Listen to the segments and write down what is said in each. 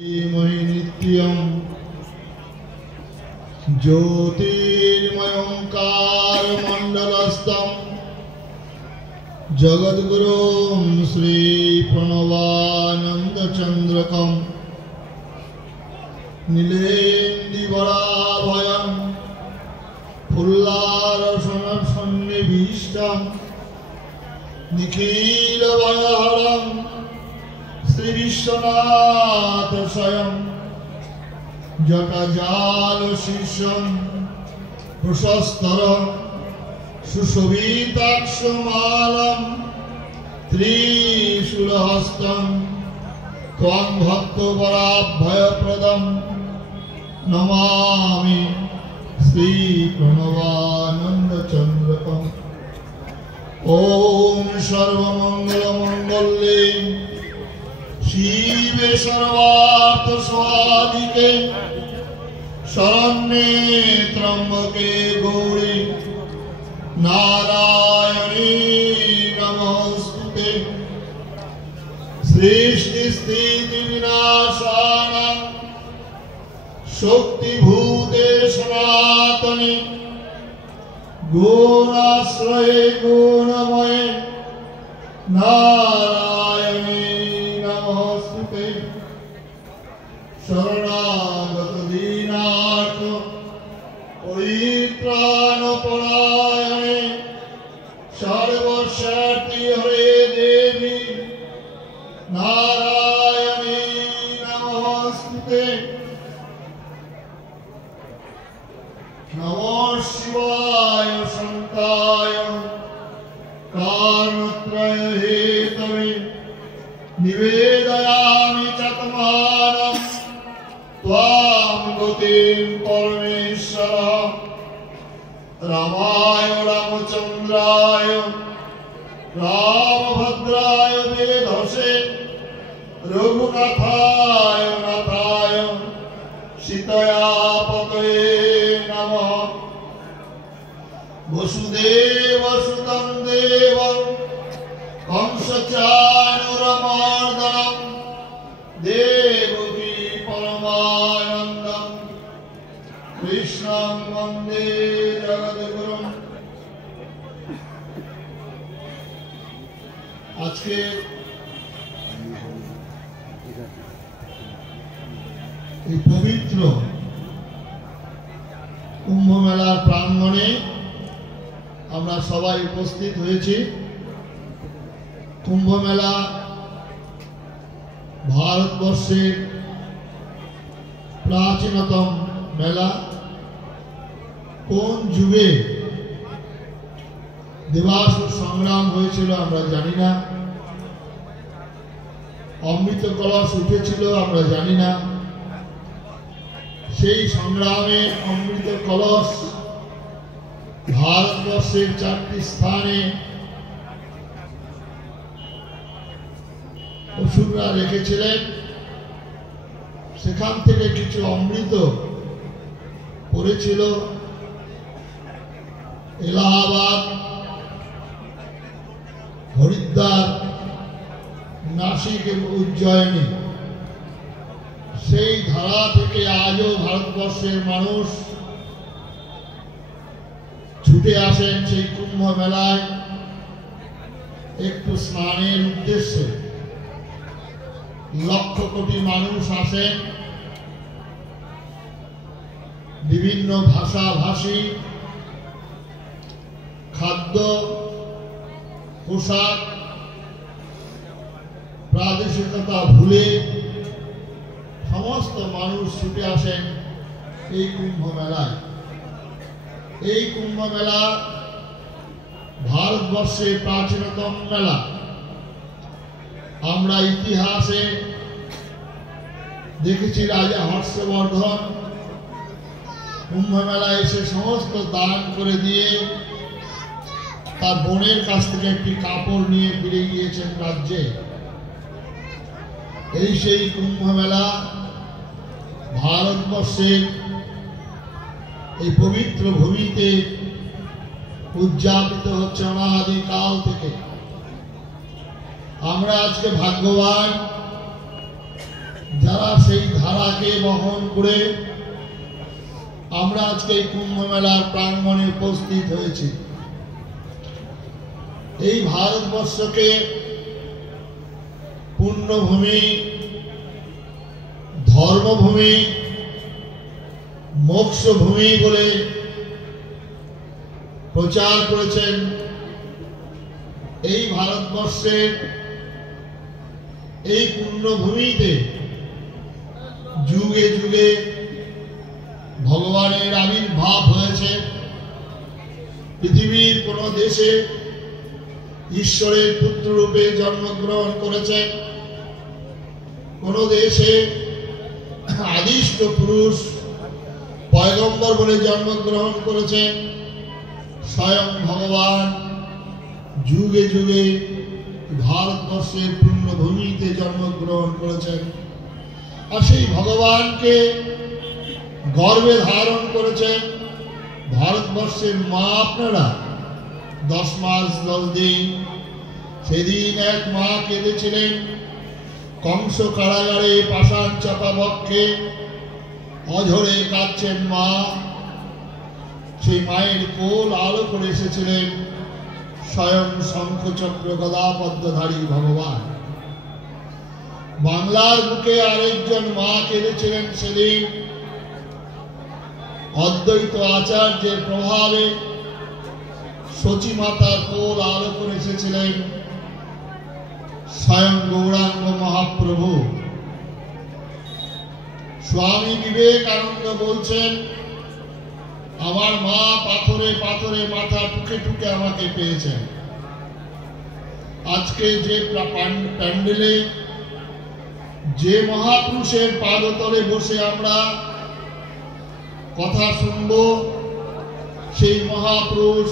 नित्यं ज्योतिर्मयंकारमण्डलस्थं जगद्गुरुं श्री प्रणवानन्दचन्द्रकं नीलेन्दीवराभयं फुल्लारसनसन्निविष्टं निखिलभयहरं श्री विश्वनाथ स्वयं जटाजालशीर्षं प्रशस्तर सुशोभिताक्षमालं त्रिशूलहस्तं त्वं भक्तवराभयप्रदं नमामि श्री प्रणवानन्दचन्द्रकम्। ॐ सर्वमङ्गलमङ्गल्ये शिवे सर्वार्थसाधिके शरण्ये त्र्यम्बके गौरी नारायणी नमोस्तुते। सृष्टिस्थितिविनाशानां शक्तिभूते सनातने गुणाश्रये गुणमये नारायणे नमोस्तुते। शरणागत दीनार्थ परित्राणपरायणे सर्वशक्ति हरे देवी नारायणे नमोस्तुते। नमो शिवाय शान्ताय कारणत्रय हेतवे निवेदयामि चतमानं त्वां गतिं परमेश्वरः। रामाय रामचन्द्राय रामभद्राय वेधसे रघुनाथाय नाथाय सीतया पतये नमः। वसुदेवसुतं देवं कंसचाणूरमर्दनं देवकी परमानन्दं कृष्णं वन्दे जगद्गुरुम्। আজকে এই পবিত্র কুম্ভ মেলার প্রাঙ্গণে আমরা সবাই উপস্থিত হয়েছি। কুম্ভ মেলা ভারতবর্ষের প্রাচীনতম মেলা। কোন যুগে দেবাসুর সংগ্রাম হয়েছিল আমরা জানি না, অমৃত কলস উঠেছিল আমরা জানি না। সেই সংগ্রামে অমৃত কলস ভারতবর্ষের 4টি স্থানে অসুররা রেখেছিলেন। সেখান থেকে কিছু অমৃত পড়েছিল এলাহাবাদ, হরিদ্বার, নাসিক এবং উজ্জয়িনী। সেই ধারা থেকে আজও ভারতবর্ষের মানুষ ছুটে আসেন সেই কুম্ভ মেলায় একটু স্নানের উদ্দেশ্যে। লক্ষ কোটি মানুষ আসেন, বিভিন্ন ভাষাভাষী, খাদ্য, পোশাক, প্রাদেশিকতা ভুলে সমস্ত মানুষ ছুটে আসেন এই কুম্ভ মেলায়। এই কুম্ভ মেলা ভারতবর্ষের প্রাচীনতম মেলা। আমরা ইতিহাসে দেখেছি রাজা হর্ষবর্ধন কুম্ভ মেলায় এসে সমস্ত দান করে দিয়ে তার বোনের কাছ থেকে একটি কাপড় নিয়ে ফিরে গিয়েছেন রাজ্যে। এই সেই কুম্ভ মেলা ভারতবর্ষের এই পবিত্র ভূমিতে উদযাপিত হচ্ছে অনাদিকাল থেকে। আমরা আজকে ভাগ্যবান যারা সেই ধারাকে বহন করে আমরা আজকে এই কুম্ভ মেলার প্রাঙ্গণে উপস্থিত হয়েছি। এই ভারতবর্ষকে পুণ্যভূমি, ধর্মভূমি, মোক্ষভূমি বলে প্রচার করেছেন। এই ভারতবর্ষের এই পুণ্যভূমিতে যুগে যুগে ভগবানের আবির্ভাব হয়েছে। পৃথিবীর কোন দেশে ঈশ্বরের পুত্র রূপে জন্মগ্রহণ করেছেন, কোন দেশে আদিষ্ট পুরুষ পয়গম্বর বলে জন্মগ্রহণ করেছেন। স্বয়ং ভগবান যুগে যুগে ভারতবর্ষের পুণ্যভূমিতে জন্মগ্রহণ করেছেন। আর সেই ভগবানকে গর্ভে ধারণ করেছেন ভারতবর্ষের মা আপনারা। 10 মাস 10 দিন সেদিন এক মা কেঁদেছিলেন। কংস কারাগারে পাষাণ চাপা বক্ষে অঝরে কাঁদছেন মা। সেই মায়ের কোল আলো করে এসেছিলেন স্বয়ং শঙ্খচক্র গদা পদ্মধারী ভগবান। বাংলার বুকে আরেকজন মা কেঁদেছিলেন সেদিন। অদ্বৈত আচার্যের প্রভাবে সচী মাতার কোল আলো করে এসেছিলেন স্বয়ং গৌরাঙ্গ মহাপ্রভু। স্বামী বিবেকানন্দ বলছেন, আমার মা পাথরে পাথরে মাথা টুকে টুকে আমাকে পেয়েছেন। আজকে যে প্যান্ডেলে যে মহাপুরুষের পাদতলে বসে আমরা কথা শুনব, সেই মহাপুরুষ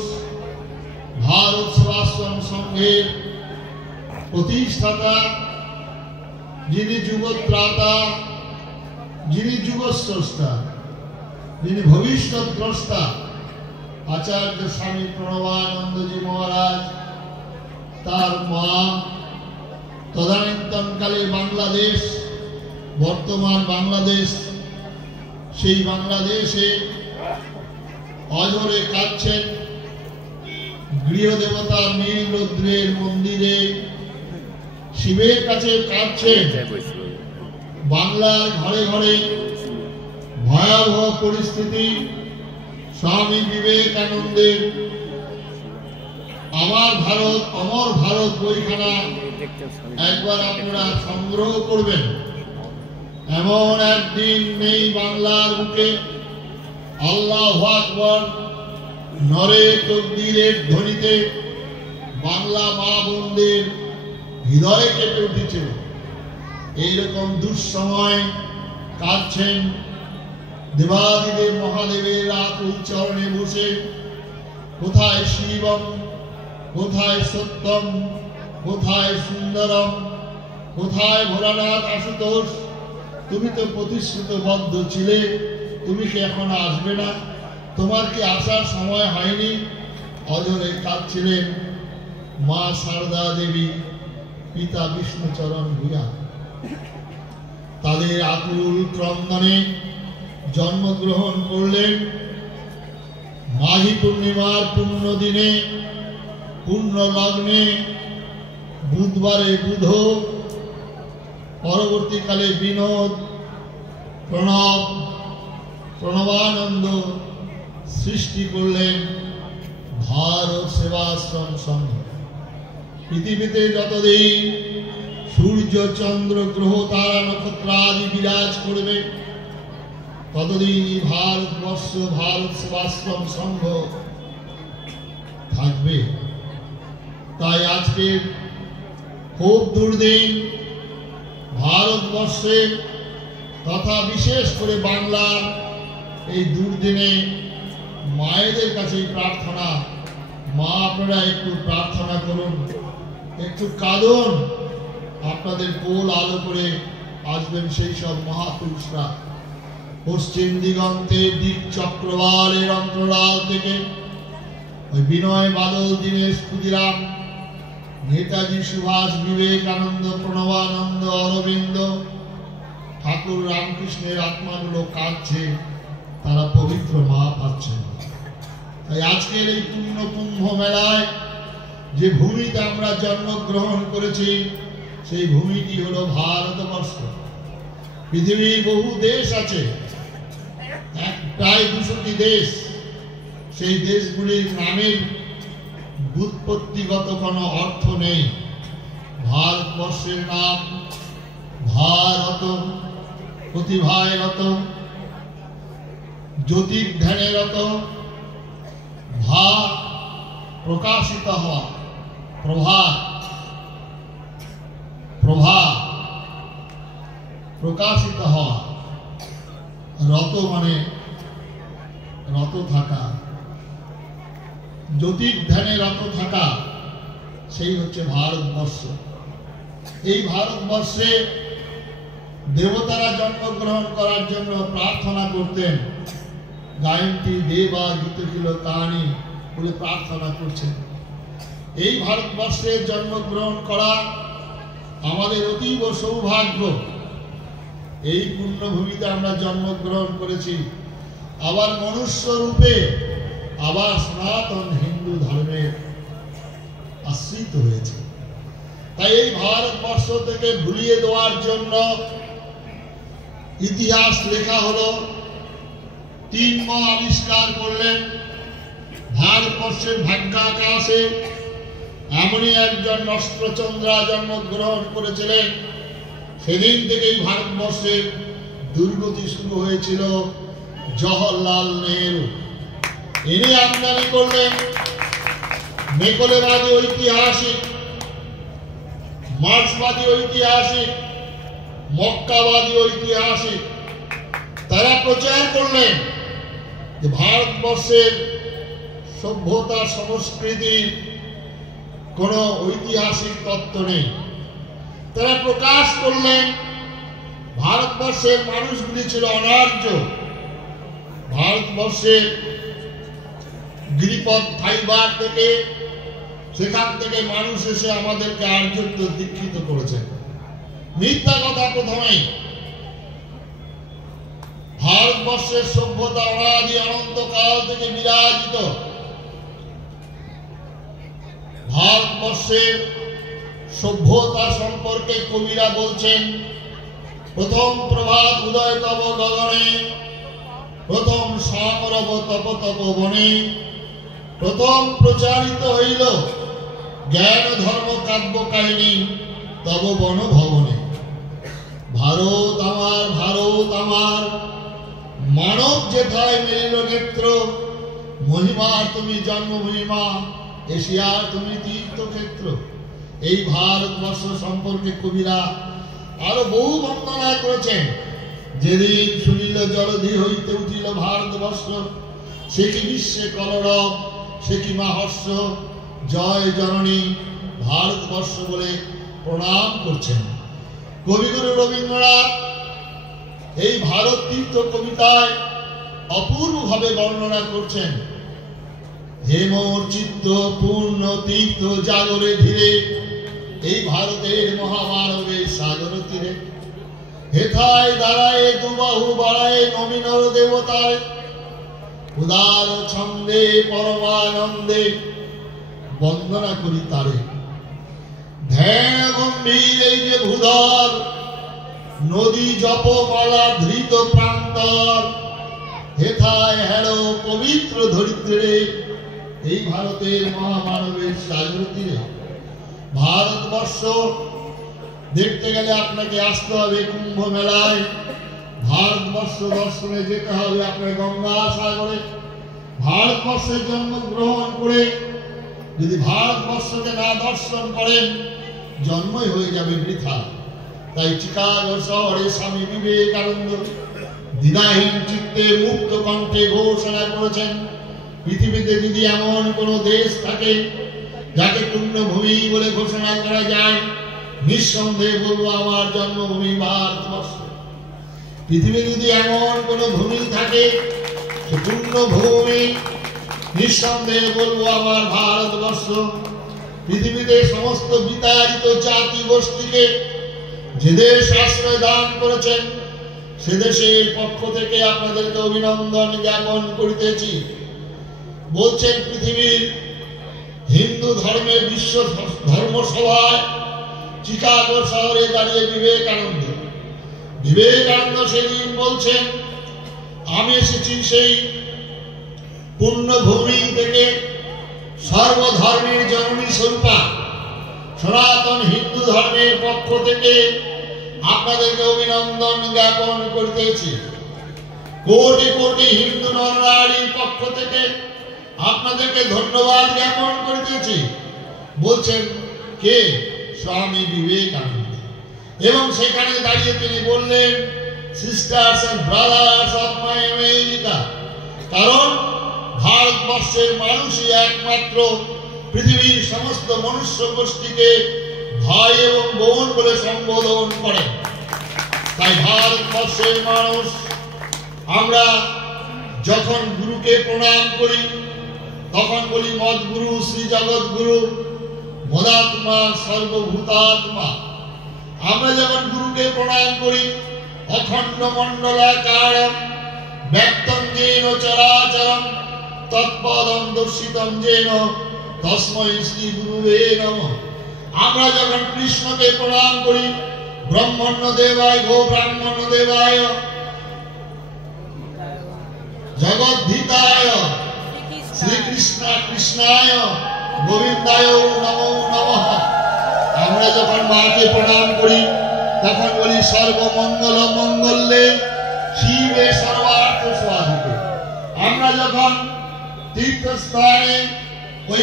ভারত সেবাশ্রম সংঘের প্রতিষ্ঠাতা, যিনি যুগত্রাতা, যিনি যুগস্রষ্টা, যিনি ভবিষ্যৎ দ্রষ্টা, আচার্য স্বামী প্রণবানন্দজি মহারাজ। তার মা তদানীন্তনকালে বাংলাদেশ, বর্তমান বাংলাদেশ, সেই বাংলাদেশে অঝরে কাঁদছেন। গৃহদেবতা নীলরুদ্রের মন্দিরে শিবের কাছে কাঁদছেন। বাংলার ঘরে ঘরে ভয়াবহ পরিস্থিতি। স্বামী বিবেকানন্দের আমার ভারত অমর ভারত বইখানা একবার আপনারা সংগ্রহ করবেন। এমন একদিন নেই বাংলার বুকে। আল্লাহু আকবার নরে তকবীরের ধ্বনিতে বাংলা মা বোনদের হৃদয় কেঁপে উঠেছিল। এইরকম দুঃসময় কাটছেন দেবাদিদেব মহাদেবের আকুল চরণে বসে। কোথায় শিবম, কোথায় সত্যম, কোথায় সুন্দরম, কোথায় ভোলানাথ আশুতোষ? তুমি তো প্রতিশ্রুতবদ্ধ ছিলে, তুমি কি এখন আসবে না? তোমার কি আসার সময় হয়নি? অজরে কাঁদছিলেন মা শারদা দেবী, পিতা বিষ্ণুচরণ ভূয়া। তাদের আকুল ক্রন্দনে জন্মগ্রহণ করলেন মাঘী পূর্ণিমার পূর্ণ দিনে, পূর্ণ লগ্নে, বুধবারে বুধ। পরবর্তীকালে বিনোদ, প্রণব, প্রণবানন্দ সৃষ্টি করলেন ভারত সেবাশ্রম সংঘ। পৃথিবীতে যতদিন সূর্য চন্দ্র গ্রহ তারা নক্ষত্র আদি বিরাজ করবে, ততদিন ভারতবর্ষ ভারত সেবাশ্রম সংঘ থাকবে। তাই আজকের খুব দুর্দিন ভারতবর্ষে তথা বিশেষ করে বাংলার এই দুর্দিনে মায়েদের কাছে প্রার্থনা, মা আপনারা একটু প্রার্থনা করুন, একটু কাঁদুন। আপনাদের কোল আলো করে আসবেন সেই সব মহাপুরুষরা। পশ্চিম দিগন্তের দিক চক্রবালের অন্তরাল থেকে ওই বিনয় বাদল, দীনেশ ক্ষুদিরাম, নেতাজি সুভাষ, বিবেকানন্দ, প্রণবানন্দ, অরবিন্দ ঠাকুর রামকৃষ্ণের আত্মাগুলো কাঁদছে, তারা পবিত্র মা পাচ্ছেন। তাই আজকের এই পূর্ণ কুম্ভ মেলায় যে ভূমিতে আমরা জন্মগ্রহণ করেছি, সেই ভূমিটি হলো ভারতবর্ষ। পৃথিবীর বহু দেশ আছে, প্রায় 200টি দেশ। সেই দেশগুলির নামের ব্যুৎপত্তিগত কোনো অর্থ নেই। ভারতবর্ষের নাম ভারত, প্রতিভায় রত, জ্যোতির্ধ্যানে রত, ভা প্রকাশিত হওয়া, প্রভা প্রভা প্রকাশিত হওয়া, রত মানে রত থাকা, জ্যোতির্ধ্যানে রত থাকা, সেই হচ্ছে ভারতবর্ষ। এই ভারতবর্ষে দেবতারা জন্মগ্রহণ করার জন্য প্রার্থনা করতেন। গায়ন্তি দেবা গীতকিল কাহানি বলে প্রার্থনা করছেন। এই ভারতবর্ষে জন্মগ্রহণ করা আমাদের অতীব সৌভাগ্য। এই পুণ্যভূমিতে আমরা জন্মগ্রহণ করেছি, আবার মনুষ্য রূপে, আবার সনাতন হিন্দু ধর্মের আশ্রিত হয়েছে। তাই এই ভারতবর্ষ থেকে ভুলিয়ে দেওয়ার জন্য ইতিহাস লেখা হলো। 3 মা আবিষ্কার করলেন ভারতবর্ষের ভাগ্যাকাশে এমনই একজন নষ্টচন্দ্রা জন্মগ্রহণ করেছিলেন। সেদিন থেকেই ভারতবর্ষের দুর্গতি শুরু হয়েছিল। জওহরলাল নেহরু ইনি আমদানি করলেন মেকলেবাদী ঐতিহাসিক, মার্ক্সবাদী ঐতিহাসিক, মক্কাবাদী ঐতিহাসিক। তারা প্রচার করলেন যে ভারতবর্ষের সভ্যতা সংস্কৃতির কোনো ঐতিহাসিক তত্ত্ব নেই। তারা প্রকাশ করলেন ভারতবর্ষের মানুষগুলি ছিল অনার্য। ভারতবর্ষের গিরিপথ ফাইবার থেকে, সেখান থেকে মানুষ এসে আমাদেরকে আর্যত্ব দীক্ষিত করেছেন। মিথ্যা কথা প্রথমেই। ভারতবর্ষের সভ্যতা অনাদি অনন্তকাল থেকে বিরাজিত। ভারতবর্ষের সভ্যতা সম্পর্কে কবিরা বলছেন, প্রথম প্রভাত উদয় তব গগনে, প্রথম সমরব তপ তপ বনে, প্রথম প্রচারিত হইল জ্ঞান ধর্ম কাব্য কাহিনী তব বন ভবনে। ভারত আমার, ভারত আমার, মানব যেথায় মেলিল নেত্র, মহিমার তুমি জন্মভূমিমা, এশিয়ার তুমি তীর্থক্ষেত্র। এই ভারতবর্ষ সম্পর্কে কবিরা আরো বহু বর্ণনা করেছেন। যেদিন শুনিল জলধি হইতে উঠিল ভারতবর্ষ, সে কি বিশ্বে কলরব, সে কি মাহর্ষ, জয় জননী ভারতবর্ষ বলে প্রণাম করছেন। কবিগুরু রবীন্দ্রনাথ এই ভারত তীর্থ কবিতায় অপূর্বভাবে বর্ণনা করছেন। হে মোর চিত্ত পূর্ণ তীর্থ জাগরে ধীরে, এই ভারতের মহামানবের সাগর তীরে। হেথায় দাঁড়ায় দুবাহু বাড়ায় নমিনর দেবতায়, উদার ছন্দে পরমানন্দে বন্দনা করি তারে। ধ্যান গম্ভীর এই যে ভূধর, নদী জপমালা ধৃত প্রান্তর, হেথায় হেলো পবিত্র ধরিত্রে, এই ভারতের মহামানবের সাগর তীরে। ভারতবর্ষ দেখতে গেলে আপনাকে আসতে হবে কুম্ভ মেলায়। ভারতবর্ষ দর্শনে যেতে হবে আপনার গঙ্গা সাগরে। ভারতবর্ষে জন্মগ্রহণ করে যদি ভারতবর্ষকে না দর্শন করেন, জন্মই হয়ে যাবে বৃথা। তাই চিকাগো শহরে স্বামী বিবেকানন্দ দ্বিধাহীন চিত্তে মুক্ত কণ্ঠে ঘোষণা করেছেন, পৃথিবীতে যদি এমন কোন দেশ থাকে যাকে পুণ্যভূমি বলে ঘোষণা করা যায়, নিঃসন্দেহে বলবো আমার জন্মভূমি ভারতবর্ষ। পৃথিবীতে যদি এমন কোন ভূমি থাকে সে পুণ্যভূমি, নিঃসন্দেহে বলবো আমার ভারতবর্ষ। পৃথিবীতে সমস্ত বিতাড়িত জাতি গোষ্ঠীকে যে দেশ আশ্রয় দান করেছেন সে দেশের পক্ষ থেকে আপনাদেরকে অভিনন্দন জ্ঞাপন করিতেছি। বলছেন পৃথিবীর হিন্দু ধর্মের বিশ্ব ধর্মসভায় চিকাগো শহরে দাঁড়িয়ে বিবেকানন্দ সেদিন বলছেন, আমি এসেছি সেই পুণ্যভূমি থেকে সর্বধর্মের জননী স্বরূপা সনাতন হিন্দু ধর্মের পক্ষ থেকে আপনাদেরকে অভিনন্দন জ্ঞাপন করিতেছি। কোটি কোটি হিন্দু নরনারীর পক্ষ থেকে আপনাদেরকে ধন্যবাদ জ্ঞাপন করিতেছি। বলছেন কে? স্বামী বিবেকানন্দ। এবং সেখানে দাঁড়িয়ে তিনি বললেন, sisters and brothers of my America, কারণ ভারতবর্ষের মানুষই একমাত্র পৃথিবীর সমস্ত মনুষ্য গোষ্ঠীকে ভাই এবং বোন বলে সম্বোধন করে। তাই ভারতবর্ষের মানুষ আমরা যখন গুরুকে প্রণাম করি তখন বলি মদ্গুরু শ্রী জগৎগুরু মদাত্মা সর্বভূতাত্মা। আমরা যখন গুরুকে প্রণাম করি অখণ্ড মণ্ডলাকারম ব্যক্তং যেন চরাচরম তৎপদম দর্শিতম যেন তস্मै শ্রী গুরুবে নমঃ। আমরা যখন কৃষ্ণকে প্রণাম করি ব্রহ্মণ্য দেবায় গো ব্রাহ্মণ্য দেবায় জগদ্ধিতায় শ্রীকৃষ্ণ কৃষ্ণায় গোবিন্দায় নমো নমঃ। আমরা যখন মাকে প্রণাম করি তখন বলি সর্বমঙ্গল মঙ্গলে শিবে সর্বার্থ সাধিকে। আমরা যখন তীর্থস্থানে ওই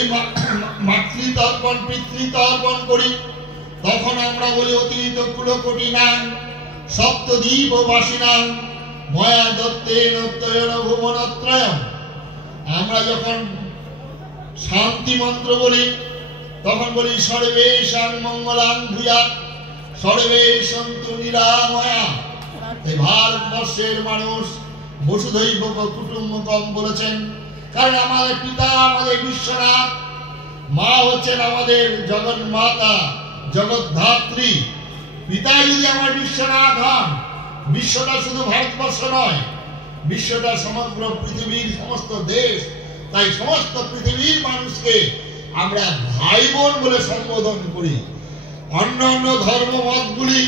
মাতৃতর্পণ পিতৃতর্পণ করি তখন আমরা বলি অতীত কুলকোটিনাং সপ্তদ্বীপ বাসিনাং ময়া দত্তেন ত্রয়ণ ভুবনত্রয়ম। আমরা যখন শান্তি মন্ত্র বলি তখন বলি সর্বেষাং মঙ্গলাং ভূয়াৎ সর্বে সন্তু নিরাময়া। এই ভারতবর্ষের মানুষ বসুধৈব কুটুম্বকম বলেছেন, কারণ আমাদের পিতা আমাদের বিশ্বনাথ, মা হচ্ছেন আমাদের জগন্মাতা জগদ্ধাত্রী। পিতা যদি আমার বিশ্বনাথ হন, বিশ্বটা শুধু ভারতবর্ষ নয়, বিশ্বটা সমগ্র পৃথিবীর সমস্ত দেশ। তাই সমস্ত পৃথিবীর মানুষকে আমরা ভাই বোন বলে সম্বোধন করি। অন্য অন্য ধর্মমতগুলি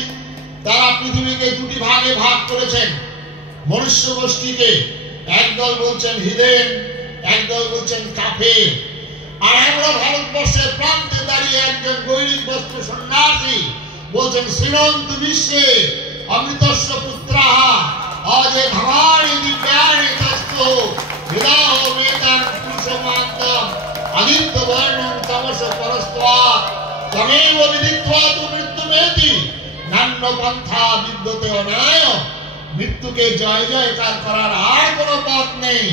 তারা পৃথিবীকে দুটি ভাগে ভাগ করেছেন। মনুষ্য গোষ্ঠীকে একদল বলছেন হিদেন, একদল বলছেন কাফের। আর আমরা ভারতবর্ষের প্রান্তে দাঁড়িয়ে একজন গৈরিক বস্ত্র সন্ন্যাসী বলছেন শ্রীনন্ত বিশ্বে অমৃতস্য পুত্রাহ অজে ধমানি দিব্যানি তস্তু বিদাহ বেদান পুরুষমান্তম আদিত্য বর্ণম তমস পরস্ত্বা তমেব বিদিত্বা তু মৃত্যুমেতি নান্য পন্থা বিদ্যতে অনায়। মৃত্যুকে জয় জয়কার করার আর কোনো পথ নেই।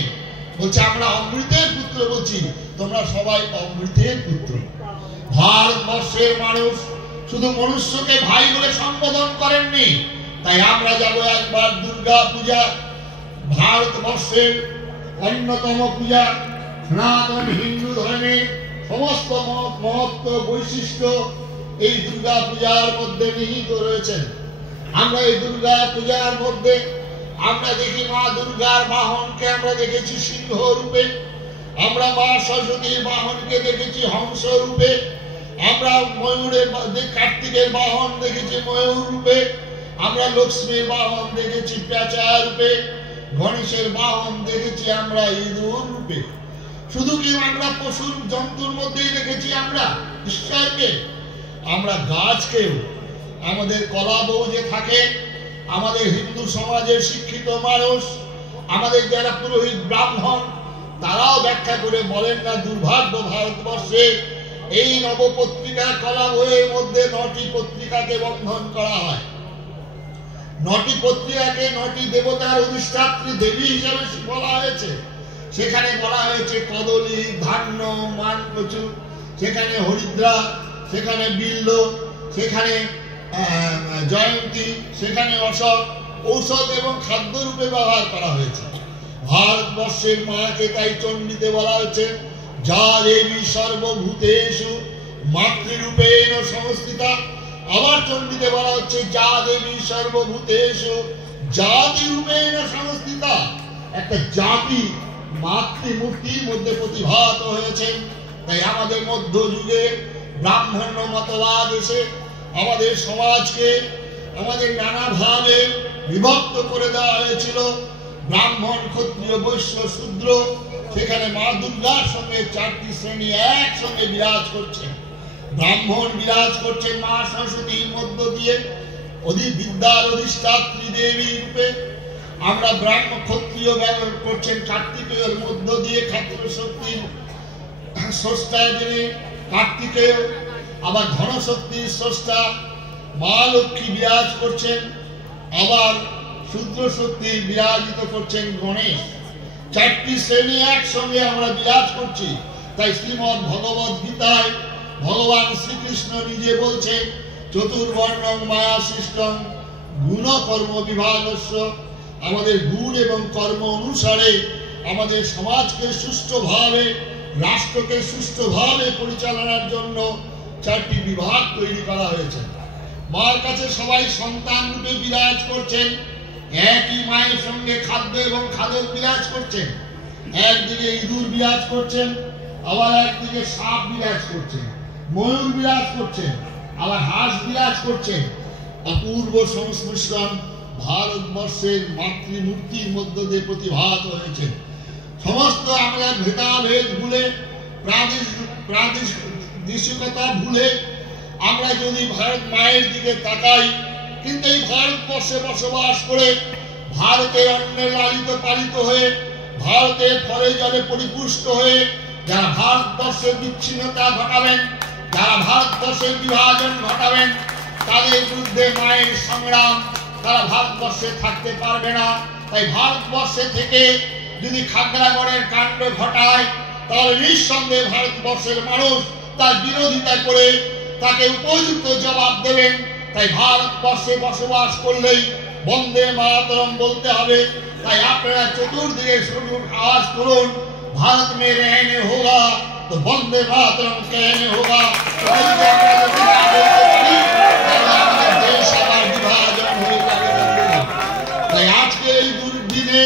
বলছে আমরা অমৃতের পুত্র, বলছি তোমরা সবাই অমৃতের পুত্র। ভারতবর্ষের মানুষ শুধু মনুষ্যকে ভাই বলে সম্বোধন করেননি। তাই আমরা যাব একবার দুর্গা পূজা, ভারতবর্ষের অন্যতম পূজা, সনাতন হিন্দু ধর্মের সমস্ত মহত্ব বৈশিষ্ট্য এই দুর্গা পূজার মধ্যে নিহিত রয়েছে। আমরা এই দুর্গা পূজার মধ্যে আমরা দেখি মা দুর্গার বাহনকে আমরা দেখেছি সিংহ রূপে, আমরা মা সরস্বতীর বাহনকে দেখেছি হংস রূপে, আমরা ময়ূরের কার্তিকের বাহন দেখেছি ময়ূর রূপে, আমরা লক্ষ্মীর বাহন দেখেছি পেঁচা রূপে, গণেশের বাহন দেখেছি আমরা ইঁদুর রূপে। শুধু কি আমরা পশুর জন্তুর মধ্যেই দেখেছি আমরা ঈশ্বরকে? আমরা গাছকেও, আমাদের কলা বউ যে থাকে, আমাদের হিন্দু সমাজের শিক্ষিত মানুষ, আমাদের যারা পুরোহিত ব্রাহ্মণ, তারাও ব্যাখ্যা করে বলেন না দুর্ভাগ্য ভারতবর্ষে এই নবপত্রিকা কলা বইয়ের মধ্যে 9টি পত্রিকাকে বন্ধন করা হয়। 9টি পত্রিকাকে 9টি দেবতার অধিষ্ঠাত্রী দেবী হিসেবে বলা হয়েছে। সেখানে বলা হয়েছে কদলী, ধান্য, মানকচু, সেখানে হরিদ্রা, সেখানে বিল্ল, সেখানে জয়ন্তী, সেখানে অশোক, ঔষধ এবং খাদ্য রূপে ব্যবহার করা হয়েছে। ভারতবর্ষের মাকে তাই চণ্ডীতে বলা হয়েছে যা দেবী সর্বভূতেষু মাতৃরূপেণ সংস্থিতা। আবার চণ্ডীতে বলা হচ্ছে যা দেবী সর্বভূতেষু জাতি রূপেণ সংস্থিতা, একটা জাতি মাতৃমূর্তির মধ্যে প্রতিভাত হয়েছে। তাই আমাদের মধ্যযুগে ব্রাহ্মণ্য মতবাদ এসে আমাদের সমাজকে আমাদের নানাভাবে বিভক্ত করে দেওয়া হয়েছিল। ব্রাহ্মণ, ক্ষত্রিয়, বৈশ্য, শূদ্র, সেখানে মা দুর্গার সঙ্গে চারটি শ্রেণী একসঙ্গে বিরাজ করছে। ব্রাহ্মণ বিরাজ করছেন মা সরস্বতীর মধ্য দিয়ে, বিদ্যার অধিষ্ঠাত্রী দেবী রূপে। আমরা ব্রাহ্মণ, ক্ষত্রিয় ব্যবহার করছেন কার্তিকেয়ের মধ্য দিয়ে, ক্ষত্র শক্তির স্রষ্টা যিনি কার্তিকেয়। আবার ধনশক্তির স্রষ্টা মা লক্ষ্মী বিরাজ করছেন, আবার শূদ্র শক্তি বিরাজিত করছেন গণেশ। চারটি শ্রেণী একসঙ্গে আমরা বিরাজ করছি। তাই শ্রীমদ্ ভগবদ গীতায় ভগবান শ্রীকৃষ্ণ নিজে বলছেন, চতুর্বর্ণং মায়া সৃষ্টং গুণ কর্ম বিভাগস্য। আমাদের গুণ এবং কর্ম অনুসারে আমাদের সমাজকে সুষ্ঠুভাবে, রাষ্ট্রকে সুষ্ঠুভাবে পরিচালনার জন্য চারটি বিভাগ তৈরি করা হয়েছে। মার কাছে সবাই সন্তান রূপে বিরাজ করছেন, একই মায়ের সঙ্গে খাদ্য এবং খাদক বিরাজ করছেন। একদিকে ইঁদুর বিরাজ করছেন, আবার একদিকে সাপ বিরাজ করছেন, ময়ূর বিরাজ করছেন, আবার হাঁস বিরাজ করছেন। অপূর্ব সংমিশ্রণ ভারতবর্ষের মাতৃমূর্তির মধ্য দিয়ে প্রতিভাত হয়েছে। সমস্ত আমরা ভেদাভেদ ভুলে, প্রাদেশিকতা ভুলে আমরা যদি ভারত মায়ের দিকে তাকাই, কিন্তু এই ভারতবর্ষে বসবাস করে ভারতের অন্যে লালিত পালিত হয়ে, ভারতের ফলে জলে পরিপুষ্ট হয়ে যারা ভারতবর্ষের বিচ্ছিন্নতা ঘটাবেন, যারা ভারতবর্ষের বিভাজন ঘটাবেন, তাদের বিরুদ্ধে মায়ের সংগ্রাম, তারা ভারতবর্ষে থাকতে পারবে না। তাই ভারতবর্ষে থেকে যদি খাগড়াগড়ের কাণ্ড ঘটায়, তাহলে নিঃসন্দেহে ভারতবর্ষের মানুষ তার বিরোধিতা করে তাকে উপযুক্ত জবাব দেবেন। তাই ভারতবর্ষে বসবাস করলেই বন্দে মাতরম বলতে হবে। তাই আপনারা চতুর্দিকে শুধু আওয়াজ করুন, भारत में रहने होगा तो वंदे मातरम कहने होगा। देश आबार विभाजन হয়ে যাবে। তাই আজকে এই দুর্দিনে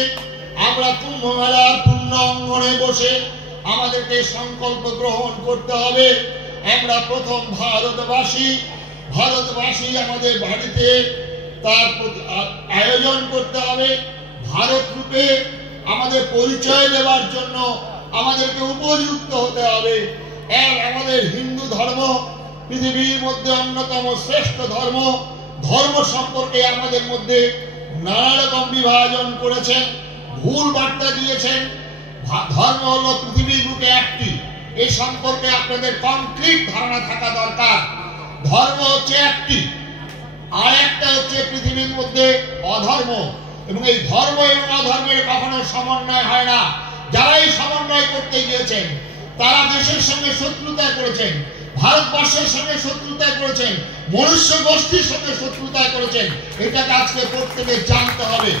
আমরা কুম্ভ মেলার পূর্ণ অঙ্গনে বসে আমাদেরকে সংকল্প গ্রহণ করতে হবে। আমরা প্রথম ভারতবাসী আমাদের বাড়িতে তার আয়োজন করতে হবে। ভারত রূপে আমাদের পরিচয় দেওয়ার জন্য আমাদেরকে উপযুক্ত হতে হবে। আর আমাদের হিন্দু ধর্ম পৃথিবীর মধ্যে অন্যতম শ্রেষ্ঠ ধর্ম। ধর্ম সম্পর্কে আমাদের মধ্যে নানা রকম বিভাজন করেছেন, ভুল বার্তা দিয়েছেন। ধর্ম হলো পৃথিবীর বুকে একটি, এই সম্পর্কে আপনাদের কমপ্লিট ধারণা থাকা দরকার। ধর্ম হচ্ছে একটি, আর একটা হচ্ছে পৃথিবীর মধ্যে অধর্ম। এবং এই ধর্ম এবং অধর্মের কখনো সমন্বয় হয় না। যারা এই সমন্বয় করতে গিয়েছেন তারা দেশের সঙ্গে শত্রুতা করেছেন, ভারতবর্ষের সঙ্গে শত্রুতা করেছেন, মনুষ্য গোষ্ঠীর সঙ্গে শত্রুতা করেছেন। এটাকে আজকে প্রত্যেকে জানতে হবে।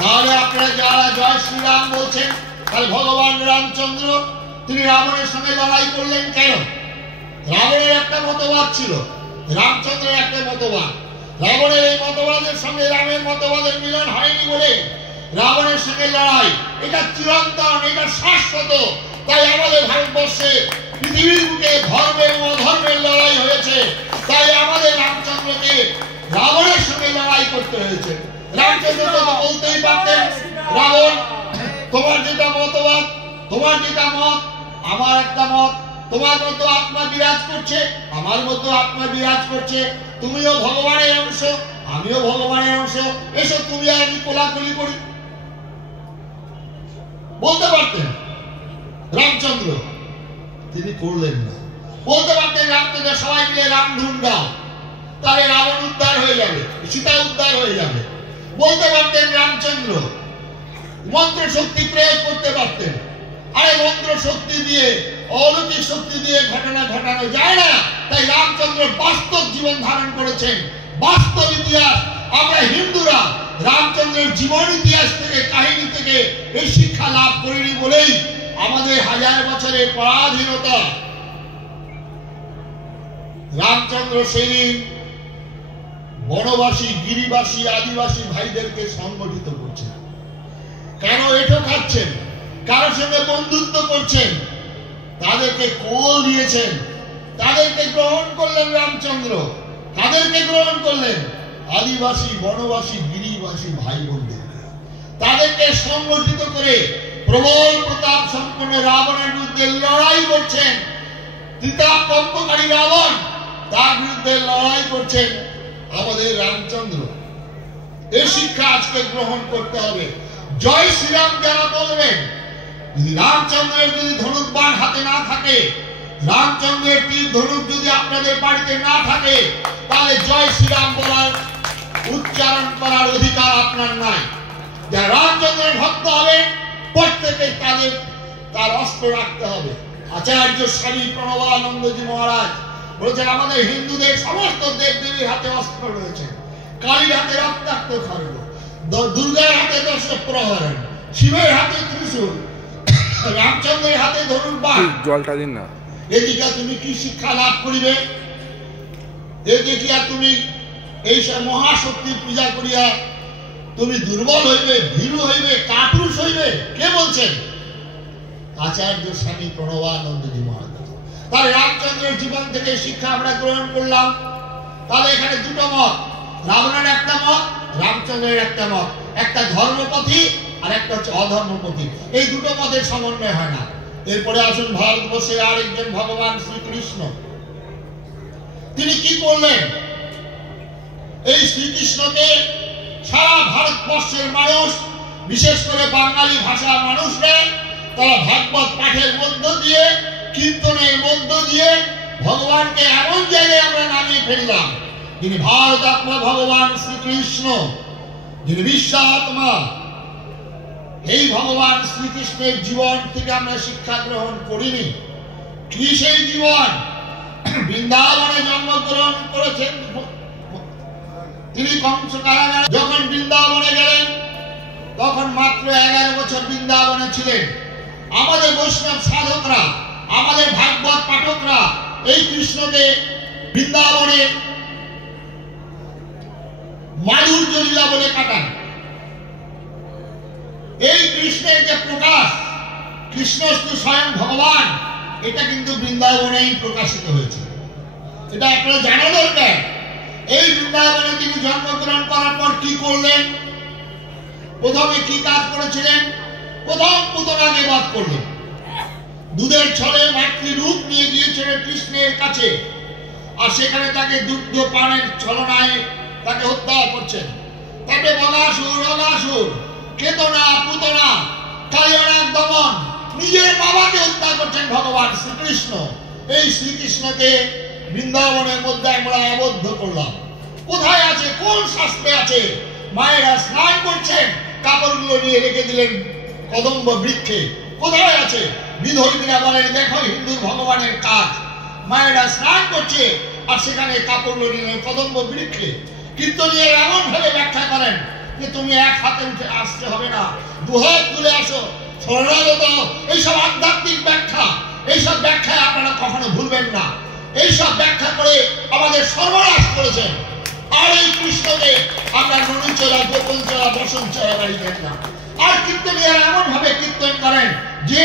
তাহলে আপনারা যারা জয় শ্রীরাম বলছেন, তাহলে ভগবান রামচন্দ্র তিনি রাবণের সঙ্গে লড়াই করলেন কেন? রাবণের একটা মতবাদ ছিল, রামচন্দ্রের একটা মতবাদ। রাবণের এই মতবাদের সঙ্গে রামের মতবাদের মিলন হয়নি বলে রাবণের সঙ্গে লড়াই, এটা চিরন্তন, এটা শাশ্বত। তাই আমাদের ভারতবর্ষে পৃথিবীর বুকে ধর্ম এবং অধর্মের লড়াই হয়েছে। তাই আমাদের রামচন্দ্রকে রাবণের সঙ্গে লড়াই করতে হয়েছে। রামচন্দ্র তো বলতেই পারতেন, রাবণ তোমার যেটা মতবাদ, তোমার যেটা মত, আমার একটা মত, তোমার মতো আত্মা বিরাজ করছে, আমার মতো আত্মা বিরাজ করছে, তুমিও ভগবানের অংশ, আমিও ভগবানের অংশ, এসো তুমি আর আমি কোলাকুলি করি। বলতে পারতেন রামচন্দ্র, তিনি করলেন না। বলতে পারতেন রামচন্দ্র সবাই মিলে রামধুন গাও, তাহলে রাবণ উদ্ধার হয়ে যাবে, সীতা উদ্ধার হয়ে যাবে। বলতে পারতেন রামচন্দ্র, মন্ত্র শক্তি প্রয়োগ করতে পারতেন। আরে মন্ত্র শক্তি দিয়ে, অলৌকিক শক্তি দিয়ে ঘটনা ঘটানো যায় না। তাই রামচন্দ্র বাস্তব জীবন ধারণ করেছেন, বাস্তব ইতিহাস। আমরা হিন্দুরা রামচন্দ্রের জীবন ইতিহাস থেকে, কাহিনী থেকে এই শিক্ষা লাভ করিনি বলেই আমাদের হাজার বছরের পরাধীনতা। রামচন্দ্র সেদিন বনবাসী, গিরিবাসী, আদিবাসী ভাইদেরকে সংগঠিত করছেন। কেন এটো খাচ্ছেন? কারোর সঙ্গে বন্ধুত্ব করছেন, তাদেরকে কোল দিয়েছেন, তাদেরকে গ্রহণ করলেন রামচন্দ্র, তাদেরকে গ্রহণ করলেন আদিবাসী, বনবাসী, গিরিবাসী ভাই বোনদের, তাদেরকে সংগঠিত করে প্রবল প্রতাপ সম্পন্ন রাবণের বিরুদ্ধে লড়াই করছেন। ত্রিতাপকারী রাবণ, তার বিরুদ্ধে লড়াই করছেন আমাদের রামচন্দ্র। এই শিক্ষা আজকে গ্রহণ করতে হবে। জয় শ্রীরাম যারা বলবেন, রামচন্দ্রের যদি ধনুর্বাণ হাতে না থাকে, রামচন্দ্রের তীর ধনুক যদি আপনাদের বাড়িতে না থাকে, তাহলে জয় শ্রীরাম বলার উচ্চারণ করার অধিকার আপনার নাই। যারা রামচন্দ্রের ভক্ত হবেন, প্রত্যেকে তার অস্ত্র রাখতে হবে। আচার্য স্বামী প্রণবানন্দজি মহারাজ বলেছেন, আমাদের হিন্দুদের সমস্ত দেব দেবীর হাতে অস্ত্র রয়েছে। কালীর হাতে রক্তাক্ত খড়গ, দুর্গার হাতে দশ প্রহরণ, শিবের হাতে ত্রিশূল, রামচন্দ্রের হাতে ধনুর্বাণ। জলটা দিন না। এদিকে তুমি কি শিক্ষা লাভ করিবে? এদিকে তুমি এই মহাশক্তির পূজা করিয়া তুমি দুর্বল হইবে, ভীরু হইবে, কাপুরুষ হইবে? কে বলছেন? আচার্য স্বামী প্রণবানন্দজি মহারাজ। তাহলে রামচন্দ্রের জীবন থেকে শিক্ষা আমরা গ্রহণ করলাম। তাহলে এখানে দুটো মত, রাবণের একটা মত, রামচন্দ্রের একটা মত, একটা ধর্মপথী আর একটা হচ্ছে অধর্মপথী। এই দুটো মতের সমন্বয় হয় না। এরপরে আসুন ভারতবর্ষে আরেকজন ভগবান শ্রীকৃষ্ণ। তিনি কি করলেন? এই শ্রীকৃষ্ণকে সারা ভারতবর্ষের মানুষ, বিশেষ করে বাঙালি ভাষার মানুষরা, তারা ভাগবত পাঠের মধ্য দিয়ে, কীর্তনের মধ্য দিয়ে ভগবানকে এমন জায়গায় আমরা নামিয়ে ফেললাম, যিনি ভারতাত্মা ভগবান শ্রীকৃষ্ণ, যিনি বিশ্বাত্মা। এই ভগবান শ্রীকৃষ্ণের জীবন থেকে আমরা শিক্ষা গ্রহণ করিনি। কি সেই জীবন? বৃন্দাবনে জন্মগ্রহণ করেছেন তিনি। কংস কারাগারে যখন বৃন্দাবনে গেলেন, তখন মাত্র 11 বছর বৃন্দাবনে ছিলেন। আমাদের বৈষ্ণব সাধকরা, আমাদের ভাগবত পাঠকরা এই কৃষ্ণকে বৃন্দাবনে মাধুর্য লীলা বলে কাটান। এই কৃষ্ণের যে প্রকাশ, কৃষ্ণস্তু স্বয়ং ভগবান, এটা কিন্তু বৃন্দাবনেই প্রকাশিত হয়েছে। এটা আপনারা জানা দরকার। এই বৃন্দাবনে তিনি জন্মগ্রহণ করার পর কি করলেন? প্রথমে কি কাজ করেছিলেন? প্রথম পুতনাকে বধ করলেন। দুধের ছলে মাতৃরূপ নিয়ে গিয়েছিলেন কৃষ্ণের কাছে, আর সেখানে তাকে দুগ্ধ পানের ছলনায় তাকে হত্যা করছেন। তাকে বলাসুর, কেতনা, পুতনা, কালিয়ানার দমন, নিজের বাবাকে হত্যা করছেন ভগবান শ্রীকৃষ্ণ। এই শ্রীকৃষ্ণকে বৃন্দাবনের মধ্যে আমরা আবদ্ধ করলাম। কোথায় আছে? কোন শাস্ত্রে আছে? মায়েরা স্নান করছেন, কাপড়গুলো নিয়ে রেখে দিলেন কদম্ব বৃক্ষে। কোথায় আছে? বিধর্মীরা বলেন, দেখো হিন্দু ভগবানের কাজ। মায়েরা স্নান করছে আর সেখানে কাপড়গুলো নিলেন কদম্ব বৃক্ষে। কীর্তনীয় এমন ভাবে ব্যাখ্যা করেন যে তুমি এক হাতে উঠে আসতে হবে না, দুহাত তুলে আসো, শরণাগত। এইসব আধ্যাত্মিক ব্যাখ্যা, এইসব ব্যাখ্যায় আপনারা কখনো ভুলবেন না। এইসব ব্যাখ্যা করে আমাদের সর্বনাশ করেছেন। আর এই কৃষ্ণকে আমরা ননুচলা, গোপনচলা, বসনচলা বাড়ি দেখলাম। আর কীর্তনীরা এমন ভাবে কীর্তন করেন, যে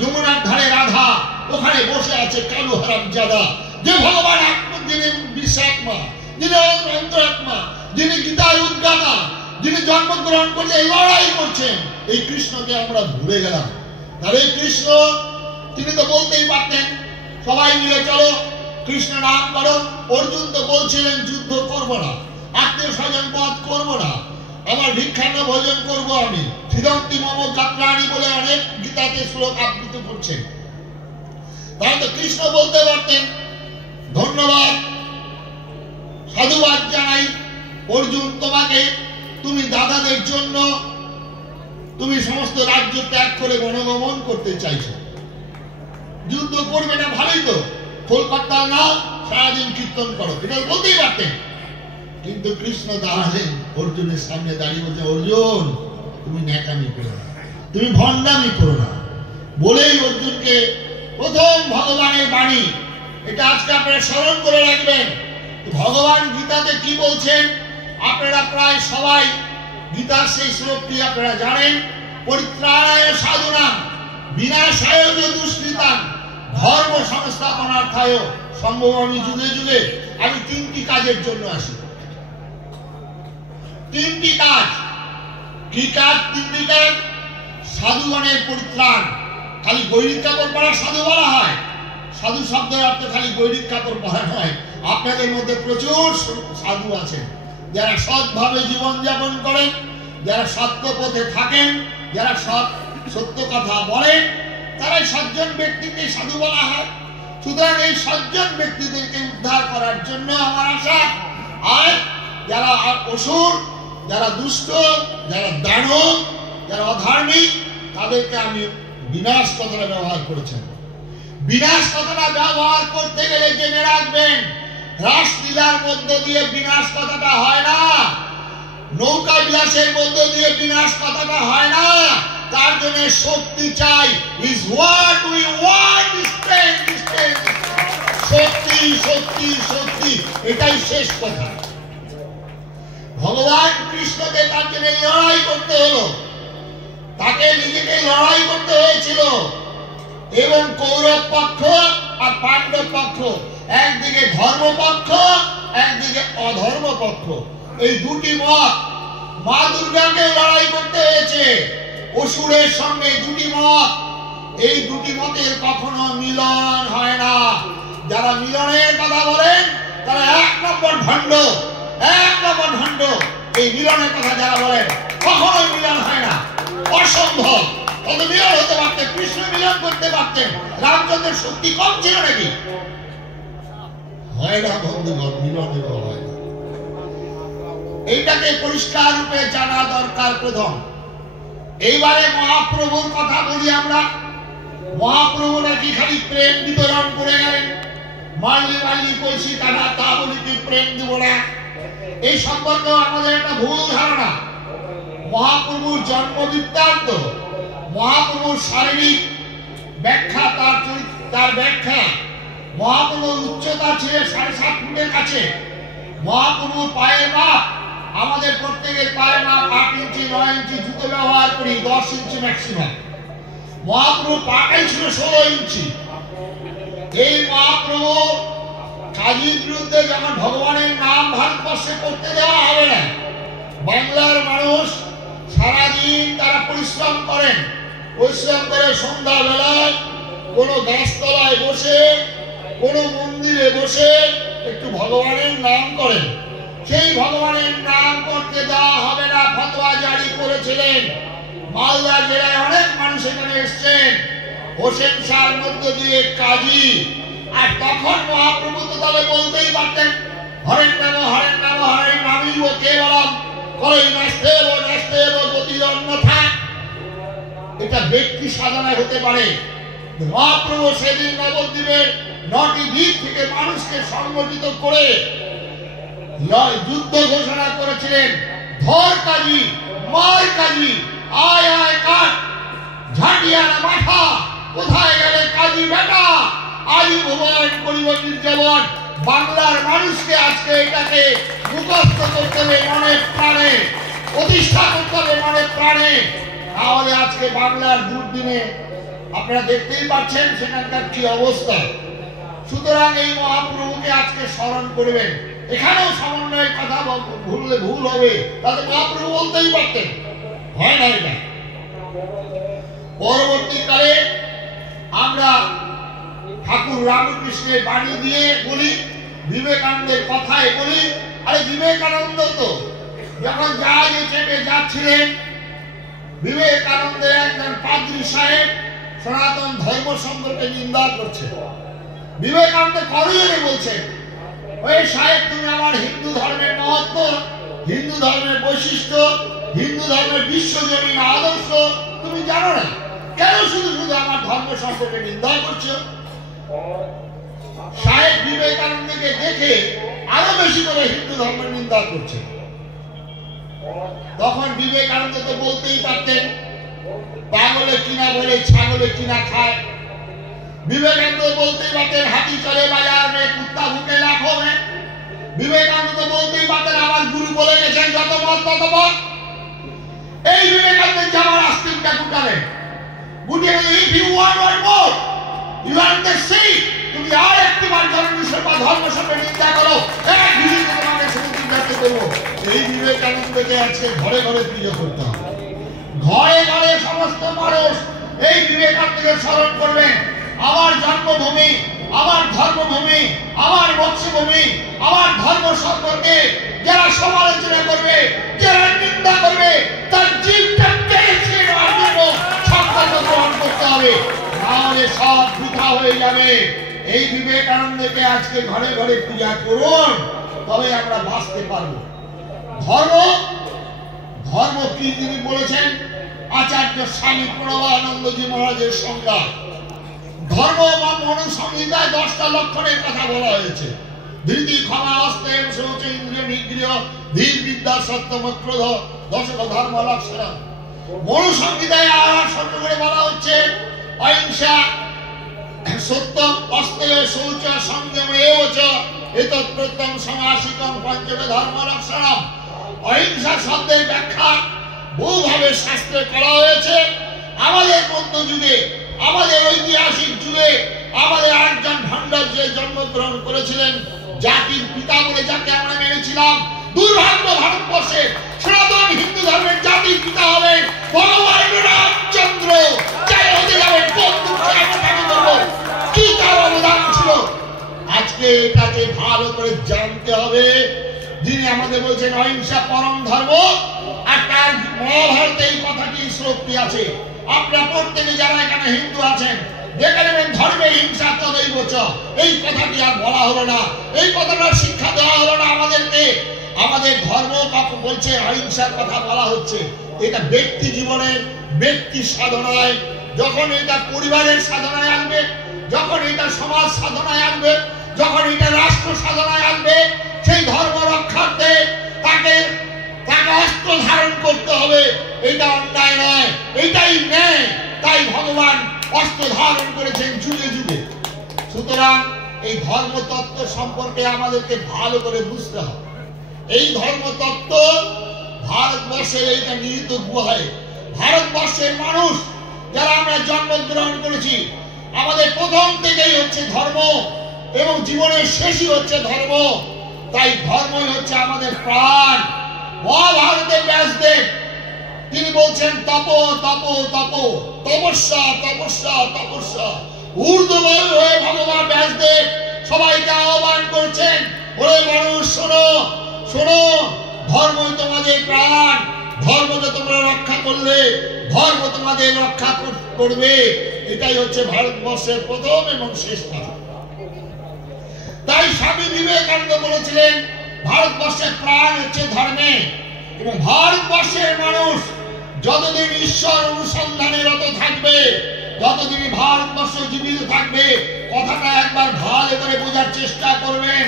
যমুনার ধারে রাধা, ওখানে বসে আছে কালু হারামজাদা। যে ভগবান যিনি বিশ্বাত্মা, যিনি অন্তরাত্মা, যিনি গীতার উদ্গাতা, যিনি জন্মগ্রহণ করতে লড়াই করছেন, এই কৃষ্ণকে আমরা ভুলে গেলাম। আর এই কৃষ্ণ, তিনি তো বলতেই পারতেন সবাই মিলে চলো কৃষ্ণ নাম করো। অর্জুন তো বলছিলেন যুদ্ধ করবো না, আত্মীয় স্বজন বধ করবো না, আমার ভিক্ষান্ন ভোজন করবো আমি, ছিদন্তি মম যাত্রাণী বলে অনেক গীতাতে শ্লোক আবৃত করছেন। তাহলে তো কৃষ্ণ বলতে পারতেন ধন্যবাদ, সাধুবাদ জানাই অর্জুন তোমাকে, তুমি দাদাদের জন্য তুমি সমস্ত রাজ্য ত্যাগ করে বনগমন করতে চাইছো, যুদ্ধ করবে না, ভালোই তো, কলকাতা নাও, সারাদিন কীর্তন করো, এটা বলতেই পারতেন। কিন্তু কৃষ্ণ দাঁড়ালেন অর্জুনের সামনে, দাঁড়িয়ে বলছে, অর্জুন তুমি ন্যাকামি করো না, তুমি ভণ্ডামি করো না, বলেই অর্জুনকে প্রথম ভগবানের বাণী, এটা আজকে আপনারা স্মরণ করে রাখবেন। ভগবান গীতাতে কি বলছেন আপনারা প্রায় সবাই গীতার সেই শ্লোকটি আপনারা জানেন, পরিত্রাণায় সাধুনাং বিনাশায় চ দুষ্কৃতাং ধর্ম সংস্থাপনার্থায় সম্ভবামি যুগে যুগে। আমি তিনটি কাজের জন্য আসি, তিনটি কাজ। কি কাজ? তিনটি কাজ। সাধুগণের পরিত্রাণ। খালি গৈরিক কাপড় পরা সাধু বলা হয়, সাধু শব্দের অর্থ খালি গৈরিক কাপড় পরা নয়। আপনাদের মধ্যে প্রচুর সাধু আছেন যারা সৎভাবে জীবনযাপন করেন, যারা সত্য পথে থাকেন, যারা সত্য কথা বলেন, তারাই সজ্জন ব্যক্তিকে সাধু বলা হয়। সুতরাং এই সজ্জন ব্যক্তিদেরকে উদ্ধার করার জন্য আমার আশা। আর যারা অসুর, যারা দুষ্ট, যারা দানব, যারা অধার্মিক, তাদেরকে আমি বিনাশ কথাটা ব্যবহার করেছেন। বিনাশ কথাটা ব্যবহার করতে গেলে জেনে রাখবেন, রাসলীলার মধ্য দিয়ে বিনাশ কথাটা হয় না, নৌকা বিলাসের মধ্য দিয়ে বিনাশ কথাটা হয় না। তার জন্য শক্তি চাই। ইজ হোয়াট উই ওয়ান্ট, শক্তি শক্তি শক্তি, এটাই শেষ কথা। ভগবান কৃষ্ণকে তার জন্য লড়াই করতে হলো, তাকে নিজেকে লড়াই করতে হয়েছিল। এবং কৌরব পক্ষ আর পাণ্ডব পক্ষ, একদিকে ধর্ম পক্ষ, একদিকে অধর্ম পক্ষ, এই দুটি মত। মা দুর্গাকে লড়াই করতে হয়েছে অসুরের সঙ্গে, দুটি মত। এই দুটি মতের কখনো মিলন হয় না। যারা মিলনের কথা বলেন তারা এক নম্বর ভণ্ড, এক নম্বর ভণ্ড। এই মিলনের কথা যারা বলেন কখনোই মিলন হয় না, অসম্ভব। কত মিলন হতে পারতেন, কৃষ্ণ মিলন করতে পারতেন, রামচন্দ্রের শক্তি কম ছিল নাকি? হয় না বন্ধুগণ, মিলনে হয় না। এইটাকে পরিষ্কার রূপে জানা দরকার প্রথম। এইবারে মহাপ্রভুর কথা বলি আমরা। মহাপ্রভু নাকি খালি প্রেম বিতরণ করে গেলেন, মাল্লি মাল্লি কলসি কাটা, তা বলি কি প্রেম দিব না? এই সম্পর্কে আমাদের একটা ভুল ধারণা। মহাপ্রভুর জন্ম বৃত্তান্ত, মহাপ্রভুর শারীরিক ব্যাখ্যা, তার ব্যাখ্যা, মহাপ্রভুর উচ্চতা ছিল 7.5 ফুটের কাছে। মহাপ্রভুর পায়ের মাপ, আমাদের প্রত্যেকের পায়ের মাপ 8 ইঞ্চি 9 ইঞ্চি, জুতো ব্যবহার করি 10 ইঞ্চি ম্যাক্সিমাম। মহাপ্রভুর পাটাই ছিল 16 ইঞ্চি। এই মহাপ্রভু কাজীর বিরুদ্ধে যখন ভগবানের নাম ভারতবর্ষে করতে দেওয়া হবে না, বাংলার মানুষ সারাদিন তারা পরিশ্রম করেন, পরিশ্রম করে সন্ধ্যা বেলায় কোনো গাছতলায় বসে, কোনো মন্দিরে বসে একটু ভগবানের নাম করেন। সেই ভগবানের নাম করতে দেওয়া হবে না ফতোয়া জারি করেছিলেন। মালদা জেলায় অনেক মানুষ এখানে এসছেন, হোসেন শাহর মধ্য দিয়ে কাজী। আর তখন মহাপ্রভু তো তাহলে বলতেই পারতেন, হরেন নাম হরেন নামিব কেবলম কই নাস্তেব নাস্তেব গতিরন্যথা। এটা ব্যক্তি সাধনায় হতে পারে। মহাপ্রভু সেদিন নবদ্বীপের 9টি দ্বীপ থেকে মানুষকে সংগঠিত করে যুদ্ধ ঘোষণা করেছিলেন। ধর কাজী, মার কাজী, আয় আয় কাঠ, ঝাঁটিয়ার মাথা, কোথায় গেলে কাজী বেটা, আজু ভুবন করিব নির্যাবন। বাংলার মানুষকে আজকে এটাকে মুখস্থ করতে হবে মনে প্রাণে, প্রতিষ্ঠা করতে হবে মনে প্রাণে। তাহলে আজকে বাংলার দুর্দিনে আপনারা দেখতেই পাচ্ছেন সেখানকার কি অবস্থা। সুতরাং এই মহাপ্রভুকে আজকে স্মরণ করবেন। এখানেও সমন্বয়ের কথা ভুললে ভুল হবে, তাহলে মহাপ্রভু বলতেই পারতেন, হয় না এটা। পরবর্তীকালে আমরা ঠাকুর রামকৃষ্ণের বাণী দিয়ে বলি, বিবেকানন্দের কথায় বলি। আরে বিবেকানন্দ তো যখন জাহাজে চেপে যাচ্ছিলেন, বিবেকানন্দের একজন পাদ্রী সাহেব সনাতন ধর্ম সম্পর্কে নিন্দা করছে। বিবেকানন্দ করজোরে বলছেন, ওই সাহেব তুমি আমার হিন্দু ধর্মের মহত্ব, হিন্দু ধর্মের বৈশিষ্ট্য, হিন্দু ধর্মের বিশ্বজনীন আদর্শ তুমি জানো না, কেন শুধু শুধু আমার ধর্ম সম্পর্কে নিন্দা করছো? সাহেব বিবেকানন্দকে দেখে আরো বেশি করে হিন্দু ধর্মের নিন্দা করছে। তখন বিবেকানন্দ তো বলতেই পারতেন, পাগলে কিনা বলে ছাগলে কিনা খায়। বিবেকানন্দ বলতেই পারতেন, হাতি চলে বাজার মে কুত্তা ভুকে লাখো মে। বিবেকানন্দ বলতেই পারতেন আমার গুরু বলে গেছেন যত মত তত মত। এই বিবেকানন্দের জামার আস্তিকটা গুটালে গুটিয়ে বলে if you want one more you are the সেই। তুমি আর একটি বার ধর্ম সম্পর্কে নিন্দা করো, এক ভিডিওতে তোমাকে সমুদ্র ব্যক্ত করবো। এই বিবেকানন্দকে আজকে ঘরে ঘরে প্রিয় করতে হবে। ঘরে ঘরে সমস্ত মানুষ এই বিবেকানন্দকে স্মরণ করবেন। আমার জন্মভূমি, আমার ধর্মভূমি, আমার বংশভূমি, আমার ধর্ম সম্পর্কে যারা সমালোচনা করবে, যারা নিন্দা করবে, তার জীবটা টেনে নেওয়ার জন্য সংকল্প গ্রহণ করতে হবে, নাহলে সব বৃথা হয়ে যাবে। এই বিবেকানন্দকে আজকে ঘরে ঘরে পূজা করুন, তবে আমরা বাঁচতে পারবো। ধর্ম ধর্ম কি তিনি বলেছেন আচার্য স্বামী প্রণবানন্দজি মহারাজের সংজ্ঞা। ধর্ম বা মনুসংহিতায় 10টা লক্ষণের কথা বলা হয়েছে। ধৃতি, ক্ষমা, অস্তেম, শৌচ, ইন্দ্রিয় নিগ্রহ, ধীর, বিদ্যা, সত্যম, ক্রোধ, দশক ধর্ম লক্ষণ। মনুসংহিতায় আর শব্দ করে বলা হচ্ছে অহিংসা, সত্যম, অস্তেয়, শৌচ, সংযম, এবচ এতৎ প্রত্যম সমাসিকম পঞ্চম ধর্ম লক্ষণম। অহিংসা শব্দের ব্যাখ্যা বহুভাবে শাস্ত্রে করা হয়েছে। আমাদের মধ্যযুগে, আমাদের ঐতিহাসিক যুগে আমাদের আরেকজন ভণ্ডার যে জন্মগ্রহণ করেছিলেন, জাতির পিতা বলে যাকে আমরা মেনেছিলাম, দুর্ভাগ্য ভারতবর্ষে সনাতন হিন্দু ধর্মের জাতির পিতা হবেন ভগবান রামচন্দ্র। যাই হতে যাবেন কি তার অবদান ছিল আজকে এটাকে ভালো করে জানতে হবে। যিনি আমাদের বলছেন অহিংসা পরম ধর্ম, আর তার মহাভারতে এই কথাটি শ্লোকটি আছে। আপনারা প্রত্যেকে যারা এখানে হিন্দু আছেন দেখে নেবেন ধর্মে হিংসা তদৈবচ, এই কথাটি আর বলা হলো না, এই কথাটা শিক্ষা দেওয়া হলো না আমাদেরকে। আমাদের ধর্ম কাউকে বলছে অহিংসার কথা বলা হচ্ছে, এটা ব্যক্তি জীবনের ব্যক্তি সাধনায়, যখন এটা পরিবারের সাধনায় আনবে, যখন এটা সমাজ সাধনায় আনবে, যখন এটা রাষ্ট্র সাধনায় আনবে, সেই ধর্ম রক্ষার্থে তাকে অস্ত্র ধারণ করতে হবে। এটা অন্যায় নয়, এটাই ন্যায়। তাই ভগবান অস্ত্র ধারণ করেছেন যুগে যুগে। সুতরাং এই ধর্মতত্ত্ব সম্পর্কে আমাদেরকে ভালো করে বুঝতে হবে। এই ধর্মতত্ত্ব ভারতবর্ষের এইটা নিহিত গুহায়। ভারতবর্ষের মানুষ যারা আমরা জন্মগ্রহণ করেছি, আমাদের প্রথম থেকেই হচ্ছে ধর্ম এবং জীবনের শেষই হচ্ছে ধর্ম। তাই ধর্মই হচ্ছে আমাদের প্রাণ। মহাভারতের ব্যাসদেব তিনি বলছেন তপ তপ তপ, তপস্যা তপস্যা তপস্যা। ঊর্ধ্ববায়ু হয়ে ভগবান ব্যাসদেব সবাইকে আহ্বান করছেন, ওরে মানুষ শোনো শোনো, ধর্মই তোমাদের প্রাণ। ধর্মকে তোমরা রক্ষা করলে ধর্ম তোমাদের রক্ষা করবে। এটাই হচ্ছে ভারতবর্ষের প্রথম এবং শেষ কথা। তাই স্বামী বিবেকানন্দ বলেছিলেন ভারতবর্ষের প্রাণ হচ্ছে ধর্মে। এবং ভারতবর্ষের মানুষ যতদিন ঈশ্বর অনুসন্ধানে রত থাকবে, ততদিন ভারতবর্ষ জীবিত থাকবে। কথাটা একবার ভালো করে বোঝার চেষ্টা করবেন।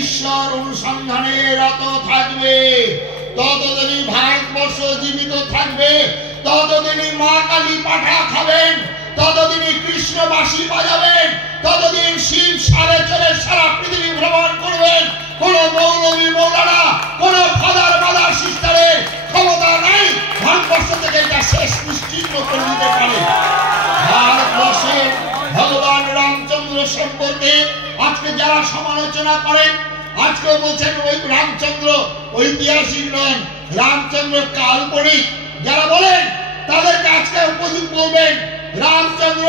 ঈশ্বর অনুসন্ধানে রত থাকবে, ততদিনই ভারতবর্ষ জীবিত থাকবে, ততদিনই মা কালী পাঠা খাবেন, ততদিনই কৃষ্ণ বাঁশি বাজাবেন, ততদিন শিব সাড়ে চলে সারা পৃথিবী ভ্রমণ করবেন। কোন মৌলবী মৌলানা, কোন ফাদার মাদার সিস্টারের ক্ষমতা নাই ভারতবর্ষ থেকে এটা শেষ নিশ্চিহ্ন করে দিতে পারে। ভারতবর্ষের ভগবান রামচন্দ্র সম্পর্কে আজকে যারা সমালোচনা করেন, আজকে বলছেন ওই রামচন্দ্র ঐতিহাসিক নন, রামচন্দ্র কাল্পনিক। যারা বলেন তাদেরকে আজকে উপযুক্ত বলবেন রামচন্দ্র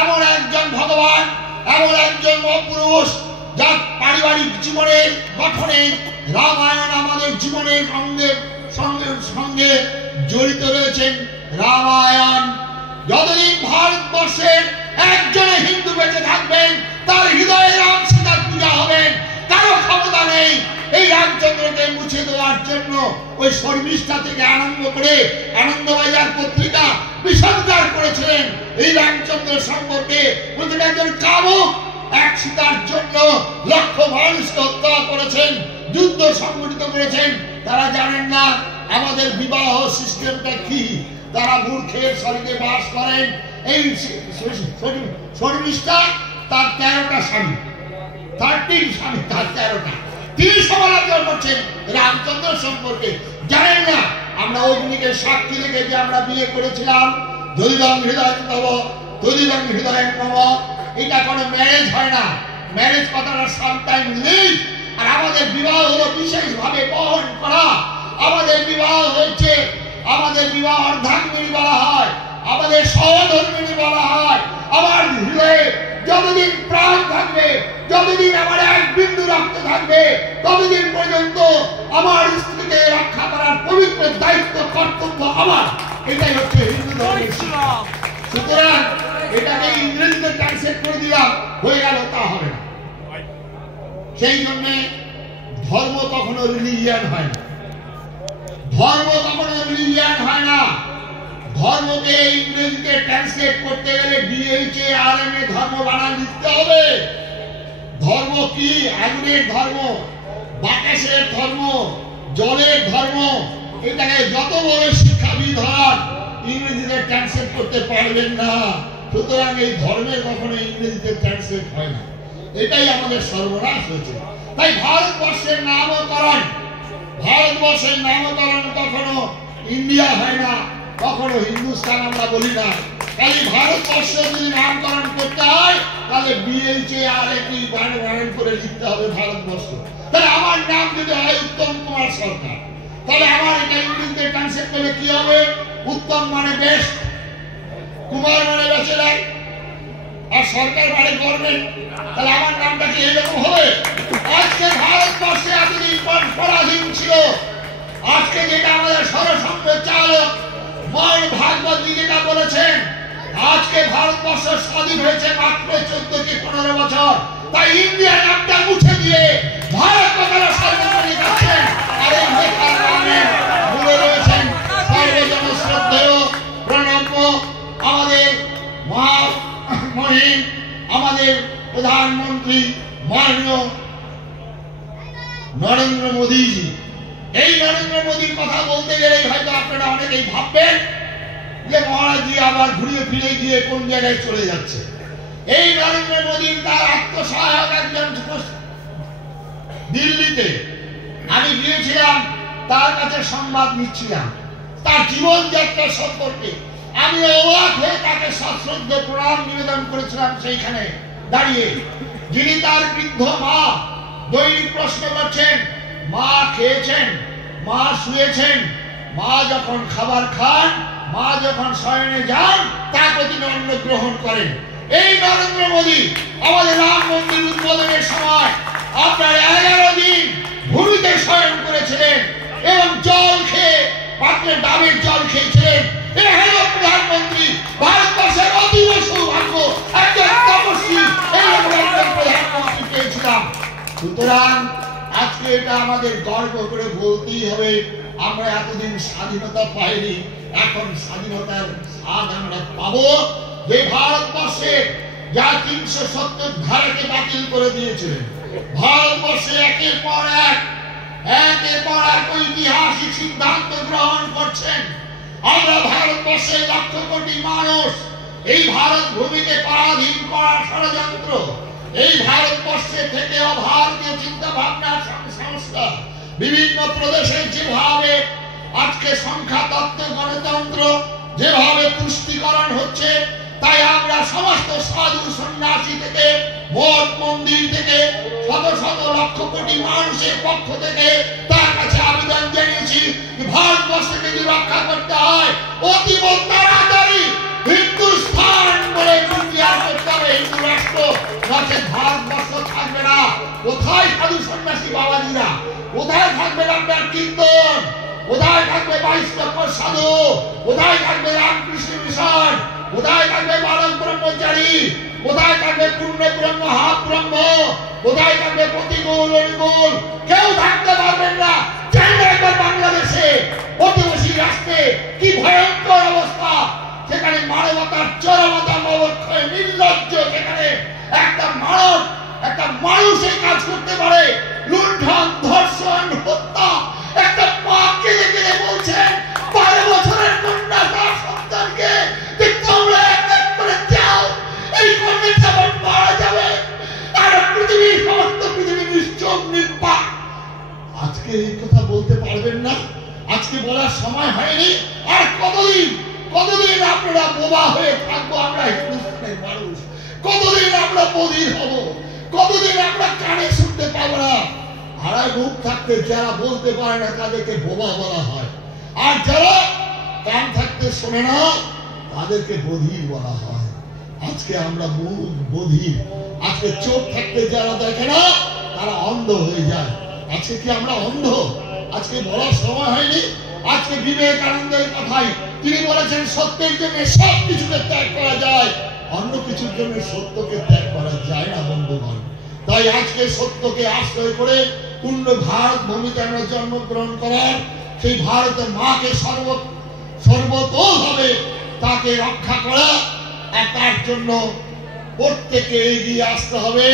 এমন একজন ভগবান, এমন একজন মহাপুরুষ যার পারিবারিক জীবনের গঠনে রামায়ণ আমাদের জীবনের সঙ্গে জড়িত রয়েছেন। রামায়ণ যতদিন ভারতবর্ষের একজন হিন্দু বেঁচে থাকবেন, তার হৃদয়ে রাম সীতার পূজা হবেন। কারো ক্ষমতা নেই এই রামচন্দ্রকে মুছে দেওয়ার জন্য। ওই শর্মিষ্ঠা থেকে আরম্ভ করে আনন্দবাজার পত্রিকা বিসর্জন করেছিলেন এই রামচন্দ্র সম্পর্কে। বলছেন একজন কামুক এক সীতার জন্য লক্ষ মানুষকে হত্যা করেছেন, যুদ্ধ সংগঠিত করেছেন। তারা জানেন না আমাদের বিবাহ সিস্টেমটা কি। তারা মূর্খের শরীরে বাস করেন। এই শর্মিষ্ঠা তার 13টা স্বামী, 13 স্বামী, তার 13টা। তিনি সমালোচনা করছেন রামচন্দ্র সম্পর্কে। জানেন না আমরা অগ্নিকে সাক্ষী রেখে যে আমরা বিয়ে করেছিলাম, যদিদং হৃদয় তব তদিদং হৃদয় মম, এটা কোনো ম্যারেজ হয় না। ম্যারেজ কথাটা সামটাইম লিভ। আর আমাদের বিবাহ হলো বিশেষভাবে বহন করা। আমাদের বিবাহ হচ্ছে, আমাদের বিবাহ অর্ধাঙ্গিনী বলা হয়, আমাদের সহধর্মিনী বলা হয়। আমার হৃদয়ে যতদিন প্রাণ থাকবে, যতদিন আমার এক বিন্দু রক্ত থাকবে, ততদিন পর্যন্ত আমার স্ত্রীকে রক্ষা করার পবিত্র দায়িত্ব কর্তব্য আমার। এটাই হচ্ছে হিন্দু ধর্মের শিক্ষা। সুতরাং এটাকে ইংরেজিতে ট্রান্সলেট করে দিলাম, হয়ে গেল, তা হবে না। সেই জন্য ধর্ম কখনো রিলিজিয়ান হয় না। ধর্ম কখনো রিলিজিয়ান হয় না। ধর্মকে ইংরেজিতে ট্রান্সলেট করতে গেলে DHARMA ধর্ম বানান লিখতে হবে। ধর্ম কি? আগুনের ধর্ম, বাতাসের ধর্ম, জলের ধর্ম। এটাকে যত বড় শিক্ষাবিদ হন ইংরেজিতে ট্রান্সলেট করতে পারবেন না। সুতরাং এই ধর্মের কখনো ইংরেজিতে ট্রান্সলেট হয় না। এটাই আমাদের সর্বনাশ হয়েছে। তাই ভারতবর্ষের নামকরণ, ভারতবর্ষের নামকরণ কখনো ইন্ডিয়া হয় না, কখনো হিন্দুস্তান আমরা বলি না। তাই ভারতবর্ষ যদি নামকরণ করতে হয় তাহলে BHARAT বানান করে লিখতে হবে ভারতবর্ষ। তাহলে আমার নাম যদি হয় উত্তম কুমার সরকার, তাহলে আমার এটা ইংরেজিতে ট্রান্সলেট করলে কি হবে? উত্তম মানে বেস্ট, কুমার মানে ব্যাচেলার, আর সরকার মানে গভর্নমেন্ট। তাহলে আমার নামটা কি এরকম হবে? আজকে ভারতবর্ষে এতদিন পর পরাধীন ছিল। আজকে যেটা আমাদের সরসংঘ চালক মন ভাগবতী যেটা বলেছেন, আজকে ভারতবর্ষ স্বাধীন হয়েছে মাত্র 14 কি 15 বছর। তাই ইন্ডিয়া নামটা মুছে দিয়ে ভারত কথাটা সর্বপরি যাচ্ছেন। আর এই বেকার নামে ভুলে রয়েছেন সর্বজন শ্রদ্ধেয় প্রণম্য আমাদের মহামহিম, আমাদের প্রধানমন্ত্রী মাননীয় নরেন্দ্র মোদীজি। এই নরেন্দ্র মোদীর কথা বলতে গেলে হয়তো আপনারা অনেকেই ভাববেন যে মহারাজজি আবার ঘুরিয়ে ফিরে গিয়ে কোন জায়গায় চলে যাচ্ছে। এই নরেন্দ্র মোদীর তার আত্মসহায়ক একজন দিল্লিতে আমি গিয়েছিলাম, তার কাছে সংবাদ নিচ্ছিলাম তার জীবনযাত্রা সম্পর্কে। আমি অবাক হয়ে তাকে সশ্রদ্ধ প্রণাম নিবেদন করেছিলাম সেইখানে দাঁড়িয়ে। যিনি তার বৃদ্ধ মা দৈনিক প্রশ্ন করছেন, মা খেয়েছেন, মা শুয়েছেন, মা যখন খাবার খান, মা যখন শয়নে যান, তারপর তিনি অন্ন গ্রহণ করেন। এই নরেন্দ্র মোদী আমাদের রাম মন্দির উদ্বোধনের সময় আপনার 11 দিন ভূমিতে শয়ন করেছিলেন এবং জল খেয়ে পাত্রে ডাবের জল খেয়েছিলেন। এই হল প্রধানমন্ত্রী। ভারতবর্ষের অতীব সৌভাগ্য একজন তপস্বী এইরকম একজন প্রধানমন্ত্রী পেয়েছিলাম। সুতরাং আজকে এটা আমাদের গর্ব করে বলতেই হবে, আমরা এতদিন স্বাধীনতা পাইনি, এখন স্বাধীনতার স্বাদ আমরা পাবো। যে ভারতবর্ষে যা 370 ধারাকে বাতিল করে দিয়েছিলেন, ভারতবর্ষে একের পর এক ঐতিহাসিক সিদ্ধান্ত গ্রহণ করছেন। আমরা ভারতবর্ষের লক্ষ কোটি মানুষ এই ভারত ভূমিকে পরাধীন করার ষড়যন্ত্র, এই ভারতবর্ষে থেকে অভারতীয় চিন্তা ভাবনার সংস্কার, বিভিন্ন প্রদেশে যেভাবে আজকে সংখ্যা তত্ত্ব গণতন্ত্র যেভাবে পুষ্টিকরণ হচ্ছে, তাই আমরা সমস্ত সাধু সন্ন্যাসী থেকে মঠ মন্দির থেকে শত শত লক্ষ কোটি মানুষের পক্ষ থেকে তার কাছে আবেদন জানিয়েছি, ভারতবর্ষকে যদি রক্ষা করতে হয় অতীব তাড়াতাড়ি হিন্দুস্তান বলে ডিক্লেয়ার করতে হবে, হিন্দু রাষ্ট্র, নচেৎ ভারতবর্ষ থাকবে না। কোথায় সাধু সন্ন্যাসী বাবাজিরা? কোথায় থাকবে আপনার কীর্তন? কোথায় থাকবে 22 লক্ষ সাধু? কোথায় থাকবে রামকৃষ্ণ মিশন? কোথায় থাকবে বালক ব্রহ্মচারী? কোথায় থাকবে পূর্ণ ব্রহ্ম হাফ ব্রহ্ম? কোথায় থাকবে প্রতিকূল অনুকূল? কেউ থাকতে পারবেন না। একবার বাংলাদেশে প্রতিবেশী রাষ্ট্রে কি ভয়ঙ্কর অবস্থা, সেখানে মানবতার চরমতা অবক্ষয় নির্লজ্জ, সেখানে একটা মানুষ এই কাজ করতে পারে, লুণ্ঠন ধর্ষণ হত্যা। একটা মা কেঁদে কেঁদে বলছেন 12 বছরের কন্যা তার সন্তানকে যে তোমরা এক করে যাও, এই কন্যা যখন মারা যাবে আর পৃথিবীর সমস্ত পৃথিবী নিশ্চোখ নির্বাক থাকতে যারা বলতে পারে না তাদেরকে বোবা বলা হয়, আর যারা কান থাকতে শোনে না তাদেরকে বধির বলা হয়। আজকে আমরা মুখ বধির, আজকে চোখ থাকতে যারা দেখে না তারা অন্ধ হয়ে যায়। আজকে কি আমরা অন্ধ? আজকে বলার সময় হয়নি। আজকে বিবেকানন্দের কথাই তিনি বলেছেন, সত্যের জন্য সব কিছুকে ত্যাগ করা যায়, অন্য কিছুর জন্য সত্যকে ত্যাগ করা যায় না বন্ধুগণ। তাই আজকে সত্যকে আশ্রয় করে পূর্ণ ভারত ভূমিতে আমরা জন্মগ্রহণ করার, সেই ভারতের মাকে সর্বতোভাবে তাকে রক্ষা করা, আর তার জন্য প্রত্যেকে এগিয়ে আসতে হবে।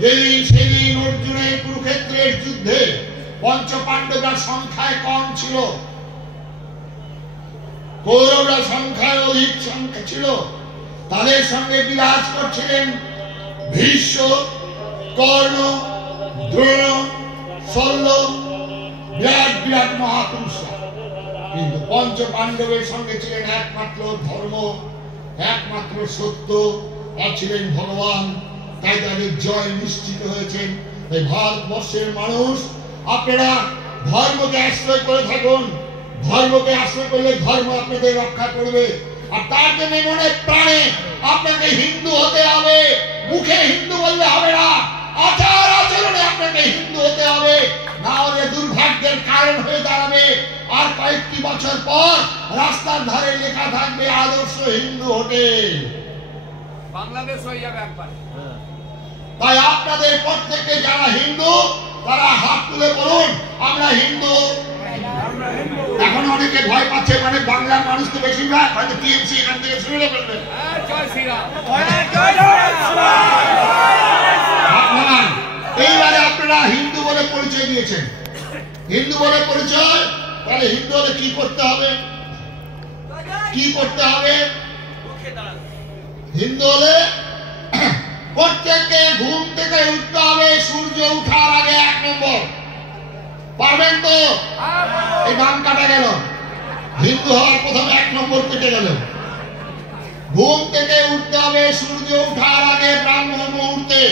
যেদিন সেদিন অর্জুনের কুরুক্ষেত্রের যুদ্ধে পঞ্চ পাণ্ডবরা সংখ্যায় কম ছিল, কৌরবরা সংখ্যায় অধিক সংখ্যা ছিল। তাদের সঙ্গে বিরাজ করছিলেন ভীষ্ম, কর্ণ, দ্রোণ, শল্য, বিরাট বিরাট মহাপুরুষ। কিন্তু পঞ্চ পাণ্ডবের সঙ্গে ছিলেন একমাত্র ধর্ম, একমাত্র সত্য, আর ছিলেন ভগবান। তাই তাদের জয় নিশ্চিত হয়েছেন। তাই ভারতবর্ষের মানুষ, আপনারা ধর্মকে আশ্রয় করে থাকুন। ধর্মকে আশ্রয় করলে ধর্ম আপনাদের রক্ষা করবে। আর তার জন্য মনে প্রাণে আপনাকে হিন্দু হতে হবে। মুখে হিন্দু বললে হবে না, আচার আচরণে আপনাকে হিন্দু হতে হবে, না হলে দুর্ভাগ্যের কারণ হয়ে দাঁড়াবে। আর কয়েকটি বছর পর রাস্তার ধারে লেখা থাকবে আদর্শ হিন্দু হোটেল, বাংলাদেশ হয়ে যাবে একবার। তাই আপনাদের প্রত্যেকে যারা হিন্দু তারা হাত তুলে বলুন, আমরা হিন্দু। এখন অনেকে ভয় পাচ্ছে, মানে বাংলার মানুষ তো বেশিরভাগ হয়তো টিএমসি এখান থেকে শুরু করবে। এইবারে আপনারা হিন্দু বলে পরিচয় দিয়েছেন, হিন্দু বলে পরিচয়। তাহলে হিন্দু হলে কি করতে হবে? কি করতে হবে? হিন্দু হলে প্রত্যেককে ঘুম থেকে উঠতে হবে সূর্য উঠার আগে 1 নম্বর। পারবেন তো? এই নাম কাটা গেল, হিন্দু হওয়ার প্রথম 1 নম্বর কেটে গেল। ঘুম থেকে উঠতে হবে সূর্য উঠার আগে ব্রাহ্ম মুহূর্তে,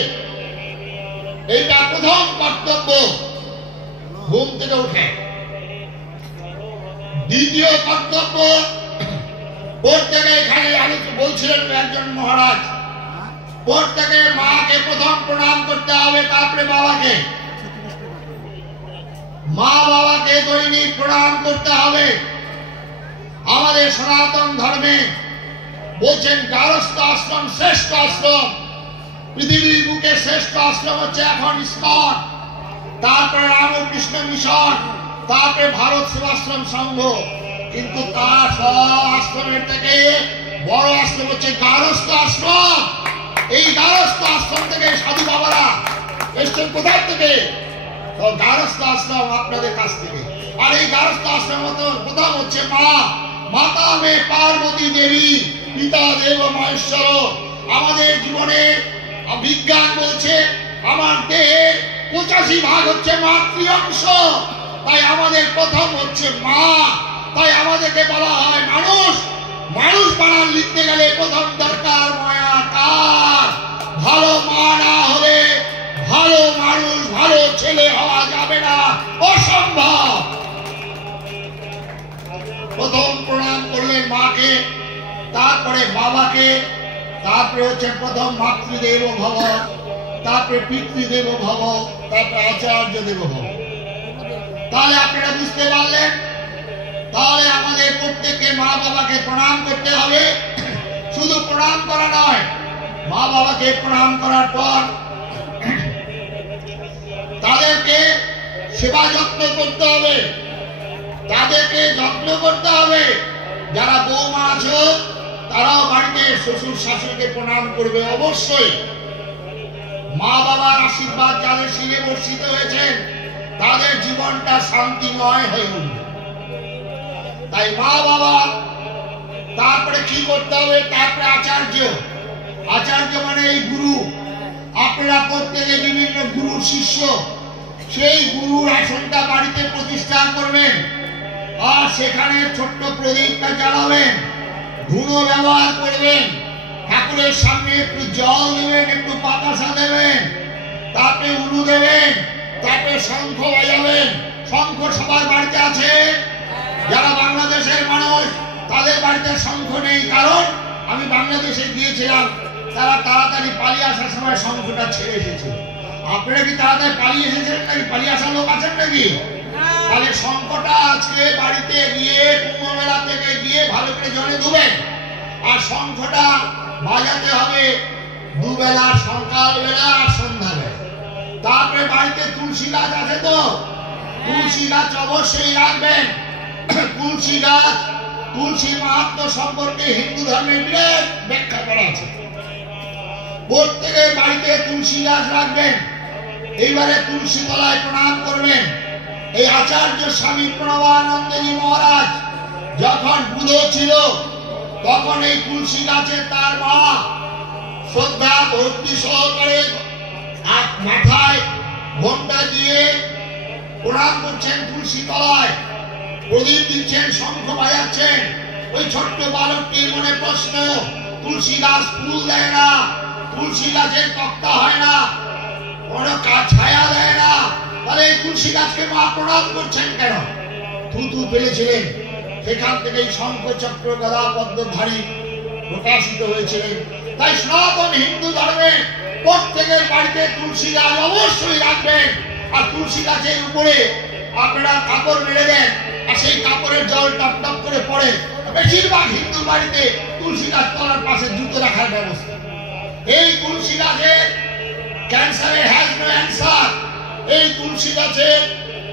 এইটা প্রথম কর্তব্য, ঘুম থেকে উঠে। দ্বিতীয় কর্তব্য, প্রত্যেকে এখানে বলছিলেন একজন মহারাজ, প্রত্যেকে মাকে প্রথম প্রণাম করতে হবে, তারপরে বাবাকে। মা বাবাকে দৈনিক প্রণাম করতে হবে। আমাদের সনাতন ধর্মে বলছেন গারস্থ আশ্রম শ্রেষ্ঠ আশ্রম। পৃথিবীর বুকে শ্রেষ্ঠ আশ্রম হচ্ছে এখন ইসকন, তারপরে রামকৃষ্ণ মিশন, তারপরে ভারত সেবাশ্রম সংঘ। কিন্তু তার সব আশ্রমের থেকে বড় আশ্রম হচ্ছে গারস্থ আশ্রম। এই গারস্থ আশ্রম থেকে সাধু বাবারা এসছেন কোথায় থেকে? তো গারস্থ আশ্রম আপনাদের কাছ থেকে। আর এই গারস্থ আশ্রম প্রথম হচ্ছে মা, মাতা মে পার্বতী দেবী, পিতা দেব মহেশ্বর। আমাদের জীবনে বিজ্ঞান বলছে আমার দেহে 85 ভাগ হচ্ছে মাতৃ অংশ। তাই আমাদের প্রথম হচ্ছে মা। তাই আমাদেরকে বলা হয় মানুষ। মানুষ বানান লিখতে গেলে প্রথম দরকার মায়া। কার? ভালো মা না হলে ভালো মানুষ, ভালো ছেলে হওয়া যাবে না, অসম্ভব। প্রথম প্রণাম করলেন মাকে, তারপরে বাবাকে, তারপরে হচ্ছে প্রথম মাতৃদেব ভব, তারপরে পিতৃদেব ভব, তারপরে আচার্য দেব ভব। তাহলে আপনারা বুঝতে পারলেন, তাহলে আমাদের প্রত্যেককে মা বাবাকে প্রণাম করতে হবে। শুধু প্রণাম করা নয়, মা বাবাকে প্রণাম করার পর তাদেরকে সেবা যত্ন করতে হবে, তাদেরকে যত্ন করতে হবে। যারা বৌমা আছো তারাও বাড়িতে শ্বশুর শাশুড়িকে প্রণাম করবে অবশ্যই। মা বাবার আশীর্বাদ যাদের শিরে বর্ষিত হয়েছেন তাদের জীবনটা শান্তিময় হয়ে উঠবে। তাই মা বাবা, তারপরে কি করতে হবে? তারপরে আচার্য। আচার্য মানে এই গুরু। আপনারা প্রত্যেকে বিভিন্ন গুরুর শিষ্য, সেই গুরুর আসনটা বাড়িতে প্রতিষ্ঠা করবেন। আর সেখানে ছোট্ট প্রদীপটা জ্বালাবেন, ধুনো ব্যবহার করবেন, ঠাকুরের সামনে একটু জল দেবেন, একটু বাতাসা দেবেন, তারপরে উলু দেবেন, তারপরে শঙ্খ বাজাবেন। শঙ্খ সবার বাড়িতে আছে, যারা বাংলাদেশের মানুষ তাদের বাড়িতে শঙ্খ নেই, কারণ আমি বাংলাদেশে গিয়েছিলাম, তারা তাড়াতাড়ি পালিয়ে আসার সময় শঙ্খটা ছেড়ে এসেছে। আপনারা কি তাড়াতাড়ি পালিয়ে এসেছেন নাকি পালিয়ে আসার লোক আছেন নাকি? তাহলে শঙ্খটা আজকে বাড়িতে গিয়ে কুম্ভ মেলা থেকে গিয়ে ভালো করে জলে ধুবেন, আর শঙ্খটা বাজাতে হবে দুবেলা, সকালবেলা আর সন্ধ্যাবেলা। তারপরে বাড়িতে তুলসী গাছ আছে তো, তুলসী গাছ অবশ্যই রাখবেন। তুলসী গাছ, তুলসী মাহাত্ম্য সম্পর্কে হিন্দু ধর্মের বিরাট ব্যাখ্যা করা আছে। প্রত্যেকের বাড়িতে তুলসী গাছ রাখবেন। এইবারে তুলসী তলায় প্রণাম করবেন। এই আচার্য স্বামী প্রণবানন্দজি মহারাজ যখন বুধো ছিল, তখন এই তুলসী গাছে তার মা শ্রদ্ধা ভক্তি সহকারে মাথায় ঘণ্টা দিয়ে প্রণাম করছেন তুলসী তলায়, প্রদীপ দিচ্ছেন, শঙ্খ বাজাচ্ছেন। ওই ছোট্ট বালকটির মনে প্রশ্ন, তুলসী গাছ ফুল দেয় না, তুলসী গাছের তক্তা হয় না, কোনো ছায়া দেয় না, তাহলে এই তুলসী গাছকে মা প্রণাম করছেন কেন? থুতু ফেলেছিলেন। সেখান থেকে শঙ্খ চক্র গদা পদ্মধারী প্রকাশিত হয়েছিলেন। তাই সনাতন হিন্দু ধর্মে প্রত্যেকের বাড়িতে তুলসী গাছ অবশ্যই রাখবেন। আর তুলসী গাছের উপরে আপনারা কাপড় মেরে দেন, আর সেই কাপড়ের জল টপ টপ করে পড়ে। বেশিরভাগ হিন্দু বাড়িতে তুলসী গাছ তলার পাশে জুতো রাখার ব্যবস্থা। এই তুলসী গাছের ক্যান্সারের হ্যাজ নো অ্যান্সার। এই তুলসী গাছের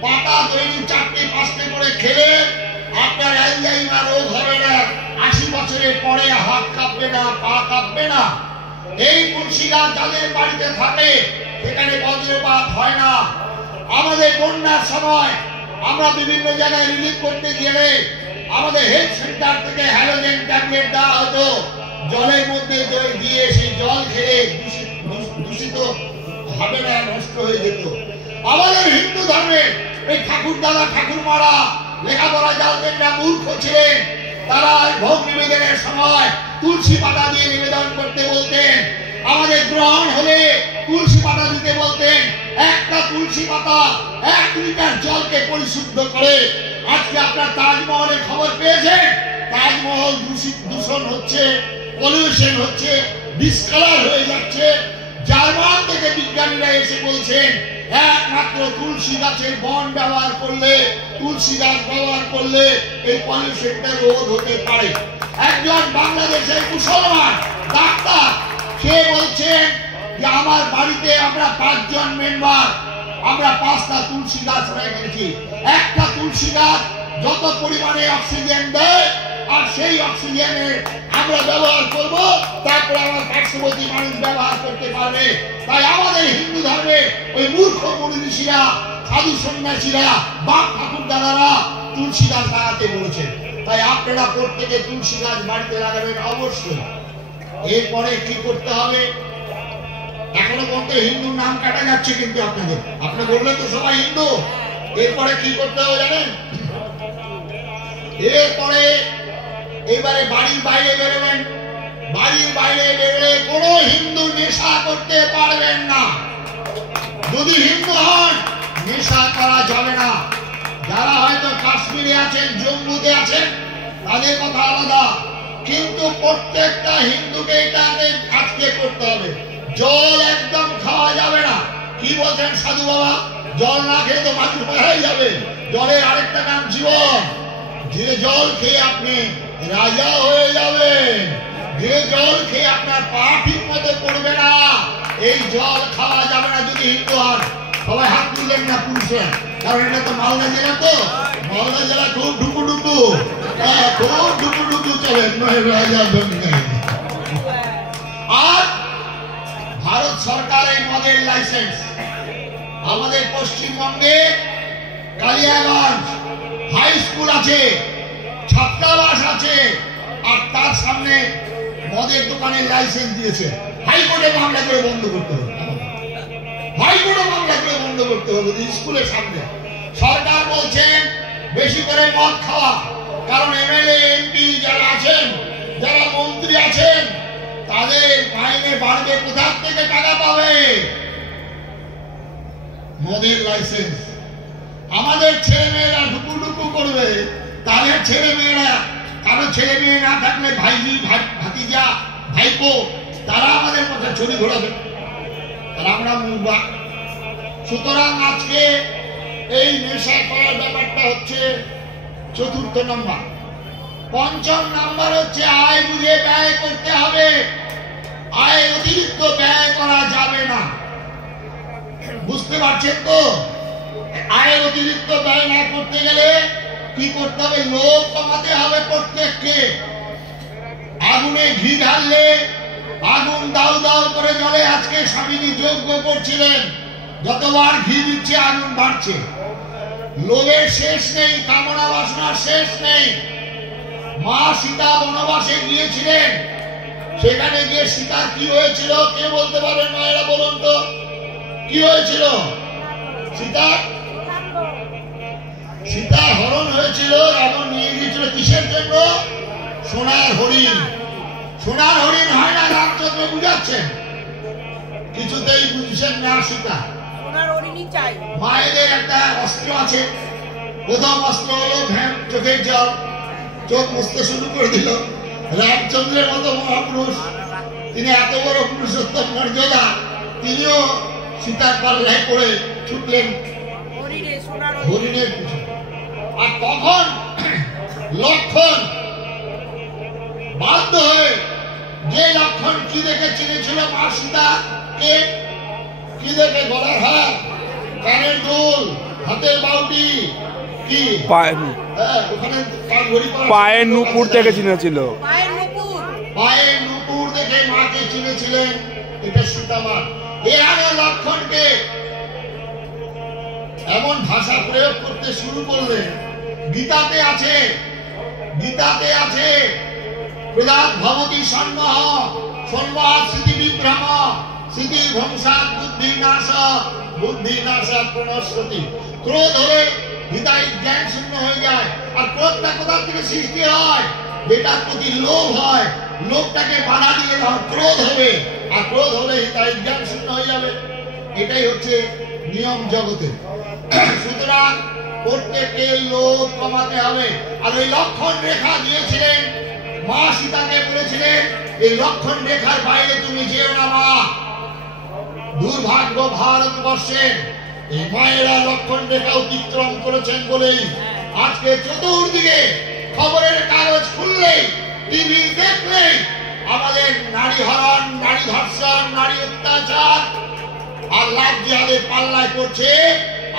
পাতা দৈনিক 4-5 করে খেলে আপনার অ্যালজাইমার রোগ হবে না। 80 বছরের পরে হাত কাঁপবে না, পা কাঁপবে না। এই তুলসী গাছ যাদের বাড়িতে থাকে সেখানে বজ্রপাত হয় না। আমাদের বন্যার সময় আমরা বিভিন্ন জায়গায় রিলিফ করতে গেলে আমাদের হেলথ সেন্টার থেকে হ্যালোজেন ট্যাবলেট দেওয়া হতো, জলের মধ্যে দিয়ে সেই জল খেলে দূষিত হবে না, নষ্ট হয়ে যেত। আমাদের হিন্দু ধর্মে এই ঠাকুর দাদা ঠাকুর মারা লেখাপড়া জানতেন না, মূর্খ ছিলেন। তারা ভোগ নিবেদনের সময় তুলসী পাতা দিয়ে নিবেদন করতে বলতেন। আমাদের গ্রহণ হলে তুলসী পাতা দিতে বলতেন। একটা তুলসী পাতা 1 লিটার জলকে পরিশুদ্ধ করে। আজকে আপনার তাজমহলের খবর পেয়েছেন, তাজমহল দূষণ হচ্ছে, পলিউশন হচ্ছে, ডিসকালার হয়ে যাচ্ছে। জার্মান থেকে বিজ্ঞানীরা এসে বলছেন একমাত্র তুলসী গাছের বন ব্যবহার করলে, তুলসী গাছ ব্যবহার করলে এই পলিউশনটা রোধ হতে পারে। একজন বাংলাদেশের মুসলমান ডাক্তার, সে বলছেন যে আমার বাড়িতে আমরা 5 জন মেম্বার, আমরা 5টা তুলসী গাছ রেখেছি। একটা তুলসী গাছ যত পরিমাণে অক্সিজেন দেয়, আর সেই অক্সিজেনের আমরা ব্যবহার করব, তারপরে আমার পার্শ্ববর্তী মানুষ ব্যবহার করতে পারবে। তাই আমাদের হিন্দু ধর্মে ওই মূর্খ মুনি ঋষিরা, সাধু সন্ন্যাসীরা, বাপ ঠাকুর দাদারা তুলসী গাছ লাগাতে বলেছেন। তাই আপনারা প্রত্যেকে তুলসী গাছ বাড়িতে লাগাবেন অবশ্যই। এরপরে কি করতে হবে? এখনো পর্যন্ত হিন্দুর নাম কাটা যাচ্ছে, কিন্তু আপনারা বললেন তো সবাই হিন্দু। এরপরে কি করতে হবে জানেন? এরপরে এবারে বাড়ির বাইরে বেরোবেন। বাড়ির বাইরে বেরোলে কোনো হিন্দু নেশা করতে পারবেন না। যদি হিন্দু হন, নেশা করা যাবে না। যারা হয়তো কাশ্মীরে আছেন, জম্মুতে আছেন, তাদের কথা আলাদা, কিন্তু প্রত্যেকটা হিন্দুকে এটা আজকে করতে হবে। জল একদম খাওয়া যাবে না। কি বলছেন সাধু বাবা? জল না খেয়ে তো মানুষ মারা যাবে। জলের আরেকটা নাম জীবন। যে জল খেয়ে আপনি রাজা হয়ে যাবেন, যে জল খেয়ে আপনার পা ঠিক মতো পড়বে না, এই জল খাওয়া যাবে না যদি হিন্দু হন। সবাই হাত তুললেন না পুরুষে, কারণ এটা তো মালদা জেলা, তো মালদা জেলা খুব ঢুকুঢুকু, খুব ঢুকুঢুকু চলে, রাজা নেই। আর ভারত সরকারের মদের লাইসেন্স আমাদের পশ্চিমবঙ্গে কালিয়াগঞ্জ হাই স্কুল আছে, ছাত্রাবাস আছে, আর তার সামনে মদের দোকানের লাইসেন্স দিয়েছে। হাইকোর্টে মামলা করে বন্ধ করতে হবে, হাইকোর্টে মামলা করে বন্ধ করতে হবে স্কুলের সামনে। সরকার বলছেন বেশি করে মদ খাওয়া, কারণ এমএলএ এমপি যারা আছেন, যারা মন্ত্রী আছেন, তাদের মাইনে বাড়বে, কোথা থেকে টাকা পাবে? মদের লাইসেন্স। আমাদের ছেলে মেয়েরা ঢুকুঢুকু করবে, তাদের ছেলে মেয়েরা, কারো ছেলে মেয়ে না থাকলে ভাইজি ভাতিজা ভাইপো, তারা আমাদের পথে ছড়ি ঘোরাবে, আর আমরা মুখবা। সুতরাং আজকে এই নেশা করার ব্যাপারটা হচ্ছে চতুর্থ নম্বর। পঞ্চম নাম্বার হচ্ছে আয় বুঝে ব্যয় করতে হবে। আয় অতিরিক্ত ব্যয় করা যাবে না। বুঝতে পারছেন তো? আয়ের অতিরিক্ত ব্যয় না করতে গেলে কি করতে হবে? লোভ কমাতে হবে প্রত্যেককে। আগুনে ঘি ঢাললে আগুন দাউ দাউ করে জ্বলে। আজকে স্বামীজি যজ্ঞ করছিলেন, যতবার ঘি দিচ্ছে আগুন বাড়ছে। লোভের শেষ নেই, কামনা বাসনার শেষ নেই। মা সীতা বনবাসে গিয়েছিলেন, সেখানে গিয়ে সীতার কি হয়েছিল কে বলতে পারবেন? মায়েরা বলুন তো, কি হয়েছিল? সীতা হরণ হয়েছিল। রাবণ নিয়ে গিয়েছিল কিসের জন্য? সোনার হরিণ। সোনার হরিণ হয় না, রামচন্দ্র বুঝাচ্ছেন, কিছুতেই বুঝছেন না। সীতা মায়েদের একটা অস্ত্র আছে। প্রথম অস্ত্র হলো চোখের জল, চোখ মুছতে শুরু করে দিল। রামচন্দ্রের মতো মহাপুরুষ, তিনি এত বড় পুরুষোত্তম মর্যাদা, তিনিও সীতার পাল্লায় পড়ে ছুটলেন হরিণের পিছনে। আর তখন লক্ষণ বাধ্য হয়ে, যে লক্ষণ কি দেখে চিনেছিল মা সীতাকে? কি দেখে? গলার হার, কানের দুল, হাতের বাউটি, কি ওখানে পায়ের নুপুর দেখে চিনেছিল। পায়ের নুপুর দেখে মাকে চিনেছিলেন, এটা সীতা মা। এর আগে লক্ষণকে এমন ভাষা প্রয়োগ করতে শুরু করলেন, গীতাতে আছে, গীতাতে আছে, প্রদাত ভবতি সন্মহ সন্মহাৎ স্মৃতি বিভ্রম স্মৃতি ধ্বংসাৎ বুদ্ধি নাশ বুদ্ধি নাশাৎ প্রণশ্যতি। ক্রোধ হলে হৃদয় জ্ঞান শূন্য হয়ে যায়। আর ক্রোধটা কোথা থেকে সৃষ্টি হয়? যেটার প্রতি লোভ হয়, লোভটাকে বাধা দিলে তখন ক্রোধ হবে, আর ক্রোধ হলে হৃদয় জ্ঞান শূন্য হয়ে যাবে। এটাই হচ্ছে নিয়ম জগতে। সুতরাং প্রত্যেককে লোভ কমাতে হবে। আর ওই লক্ষণ রেখা দিয়েছিলেন, মা সীতাকে বলেছিলেন এই লক্ষণ রেখার বাইরে তুমি যেও না মা। দুর্ভাগ্য ভারতবর্ষের এই মায়েরা লক্ষণ রেখা অতিক্রম করেছেন বলেই আজকে চতুর্দিকে খবরের কাগজ খুললেই, টিভি দেখলেই আমাদের নারী হরণ, নারী ধর্ষণ, নারী অত্যাচার আর লাভ জিহাদের পাল্লায় পড়ছে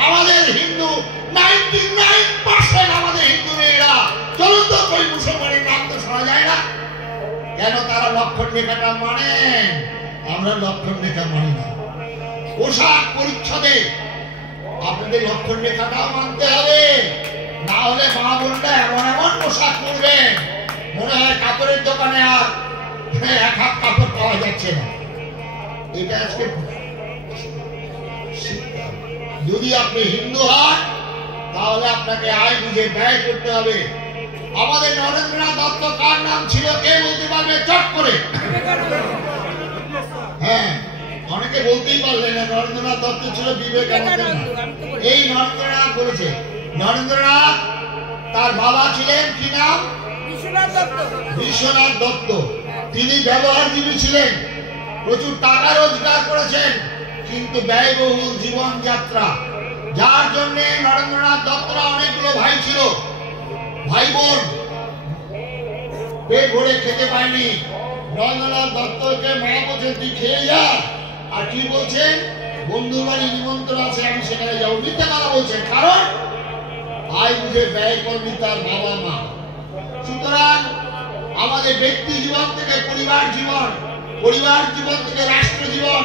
আমাদের হিন্দু। 99% আমাদের হিন্দু মেয়েরা। চলুন তো কই মুসলমানের নাম তো শোনা যায় না কেন? তারা লক্ষণ রেখাটা মানেন, আমরা লক্ষণ রেখা মানি না। পোশাক পরিচ্ছদে আপনাদের লক্ষণ রেখাটাও মানতে হবে, না হলে মা বোনরা এমন এমন পোশাক পরবেন মনে হয় কাপড়ের দোকানে আর এক হাত কাপড় পাওয়া যাচ্ছে না। এটা আজকে যদি আপনি হিন্দু হন তাহলে আপনাকে আয় বুঝে ব্যয় করতে হবে। আমাদের নরেন্দ্রনাথ দত্ত কার নাম ছিল কে বলতে পারবে চট করে? হ্যাঁ, অনেকে বলতেই পারলেন না। নরেন্দ্রনাথ দত্ত ছিল বিবেকানন্দ। এই নরেন্দ্রনাথ বলেছে। নরেন্দ্রনাথ তার বাবা ছিলেন কি নাম? বিশ্বনাথ দত্ত। তিনি ব্যবহারজীবী ছিলেন, প্রচুর টাকা রোজগার করেছেন, কিন্তু ব্যয়বহুল জীবনযাত্রা, যার জন্য নরেন্দ্রনাথ দত্তরা অনেকগুলো ভাই ছিল, ভাই বোন পেট ভরে খেতে পায়নি। নরেন্দ্রনাথ দত্তকে মা বলছেন তুই খেয়ে যা, আর কি বলছেন? বন্ধু বাড়ি নিমন্ত্রণ আছে, আমি সেখানে যাবো। মিথ্যা কথা বলছেন, কারণ আয় বুঝে ব্যয় করবি তার বাবা মা। সুতরাং আমাদের ব্যক্তি জীবন থেকে পরিবার জীবন, পরিবার জীবন থেকে রাষ্ট্র জীবন,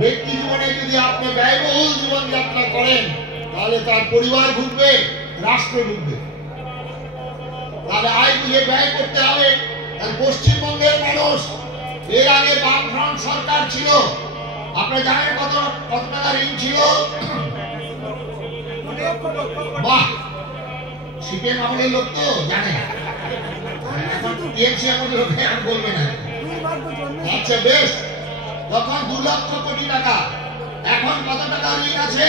ব্যক্তি জীবনে যদি আপনি ব্যয়বহুল জীবনযাত্রা করেন তাহলে তার পরিবার ঘুরবে, রাষ্ট্র ঘুরবে। তাহলে আয় বুঝে ব্যয় করতে হবে। পশ্চিমবঙ্গের মানুষ, এর আগে বামফ্রন্ট সরকার ছিল, আপনি জানেন কত টাকা ঋণ ছিল? বাহ, সিপিএম আমলের লোক তো জানে, এখন টিএমসি আমলের লোক বলবে না। আচ্ছা বেশ, তখন 2 লক্ষ কোটি টাকা এখন কত টাকা ঋণ আছে?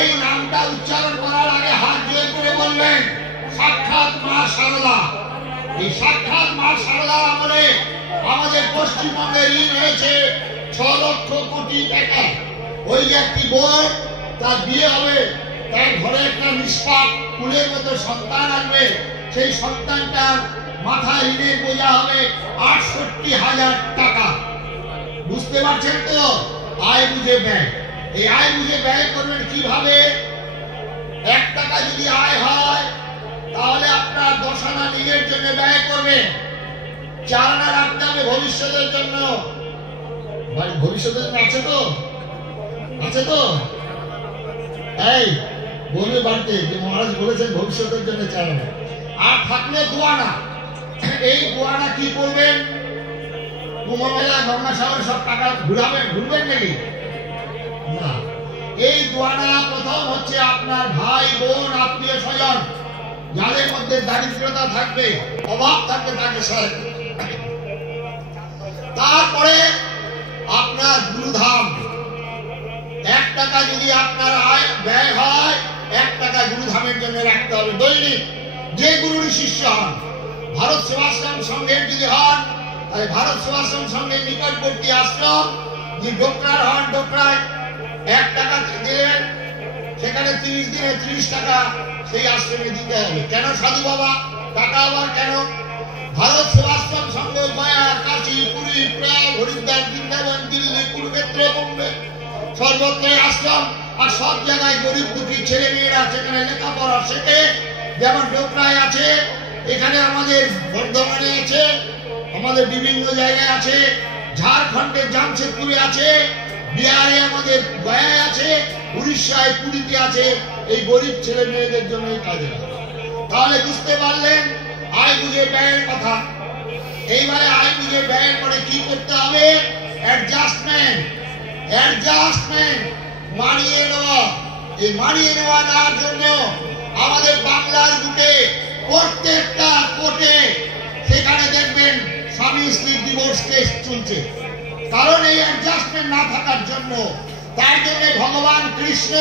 এই নামটা উচ্চারণ করার আগে হাত জোর করে বলবেন সাক্ষাৎ মা সারদা। এই সাক্ষাৎ মা সারদার আমলে আমাদের পশ্চিমবঙ্গে ঋণ হয়েছে 6 লক্ষ কোটি টাকা। ওই যে একটি বোন, তার বিয়ে হবে, তার ঘরে একটা নিষ্পাপ ফুলের মতো সন্তান আসবে, সেই সন্তানটার মাথায় ঋণের বোঝা হবে 68,000 টাকা। বুঝতে পারছেন তো? আয় বুঝে ব্যয়। এই আয় বুঝে ব্যয় করবেন কিভাবে? 1 টাকা যদি আয় হয় তাহলে আপনার 10 আনা নিজের জন্য ব্যয় করবেন, 4 আনা রাখতে হবে ভবিষ্যতের জন্য। ভাই ভবিষ্যতের জন্য আছে তো? আছে তো? এই বলবে বাড়িতে যে মহারাজ বলেছেন ভবিষ্যতের জন্য 4 আনা। আর থাকলে 2 আনা। এই 2 আনা কি করবেন? কুম্ভ মেলা, গঙ্গাসাগর সব টাকা ঘুরবেন নাকি? না। এই 2 আনা প্রথম হচ্ছে আপনার ভাই বোন আত্মীয় স্বজন যাদের মধ্যে দারিদ্রতা থাকবে, অভাব থাকবে, তাকে সহায় করবে। তারপরে আপনার গুরুধাম, 1 টাকা যদি আপনার আয় ব্যয় হয় 1 টাকা গুরুধামের জন্য রাখতে হবে দৈনিক। যে গুরুর শিষ্য হন, ভারত সেবাশ্রম সংঘের যদি হন, তাই ভারত সেবাশ্রম সংঘের নিকটবর্তী আশ্রম, যে ডোকরার হন, ডোকরায় 1 টাকা দিলেন, সেখানে 30 দিনে 30 টাকা সেই আশ্রমে দিতে হবে। কেন সাধু বাবা? টাকা আবার কেন? ভারত সেবাশ্রম সংঘ গয়া, কাশী, পুরী, প্রয়াগ, হরিদ্বার, বৃন্দাবন, দিল্লি, কুরুক্ষেত্র, বোম্বে সর্বত্র আশ্রম। আর সব জায়গায় গরিব দুঃখী ছেলে মেয়েরা সেখানে লেখাপড়া শেখে। যেমন ডোকরায় আছে, এখানে আমাদের বর্ধমানে আছে, আমাদের বিভিন্ন জায়গায় আছে, ঝাড়খণ্ডের জামশেদপুরে আছে, বিহারে আমাদের গয়ায় আছে, উড়িষ্যায় পুরীতে আছে। এই গরিব ছেলে মেয়েদের জন্য এই কাজে লাগে। তাহলে বুঝতে পারলেন আয় বুঝে ব্যয়ের কথা। এইবারে আয় বুঝে ব্যয়ের পরে কি করতে হবে? অ্যাডজাস্টমেন্ট। মানিয়ে নেওয়া। এই মানিয়ে নেওয়ার জন্য আমাদের বাংলার বুকে প্রত্যেকটা কোর্টে সেখানে দেখবেন স্বামী স্ত্রী ডিভোর্স কেস চলছে। কারণ এই অ্যাডজাস্টমেন্ট না থাকার জন্য। তার জন্য ভগবান কৃষ্ণ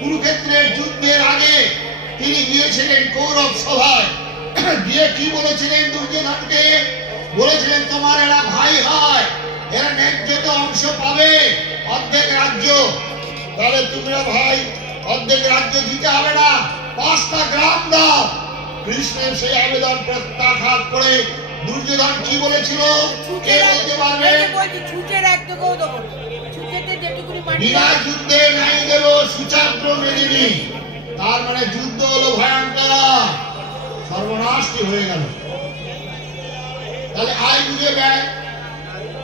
কুরুক্ষেত্রের যুদ্ধের আগে তিনি গিয়েছিলেন কৌরব সভায়। গিয়ে কি বলেছিলেন? দুর্যোধনকে বলেছিলেন তোমার এরা ভাই হয়, এরা ন্যায্য অংশ পাবে, অর্ধেক রাজ্য। তাহলে তোমরা ভাই, অর্ধেক রাজ্য দিতে হবে না, 5টা গ্রাম দাও। কৃষ্ণের সেই আবেদন প্রত্যাখ্যান করে দুর্যোধন কি বলেছিল? কে বলতে পারবে? বিনা যুদ্ধে নাই দেব সুচাগ্র মেদিনী। তার মানে যুদ্ধ হলো ভয়ঙ্কর, সর্বনাশটি হয়ে গেল। তাহলে আয় বুঝে ব্যয়,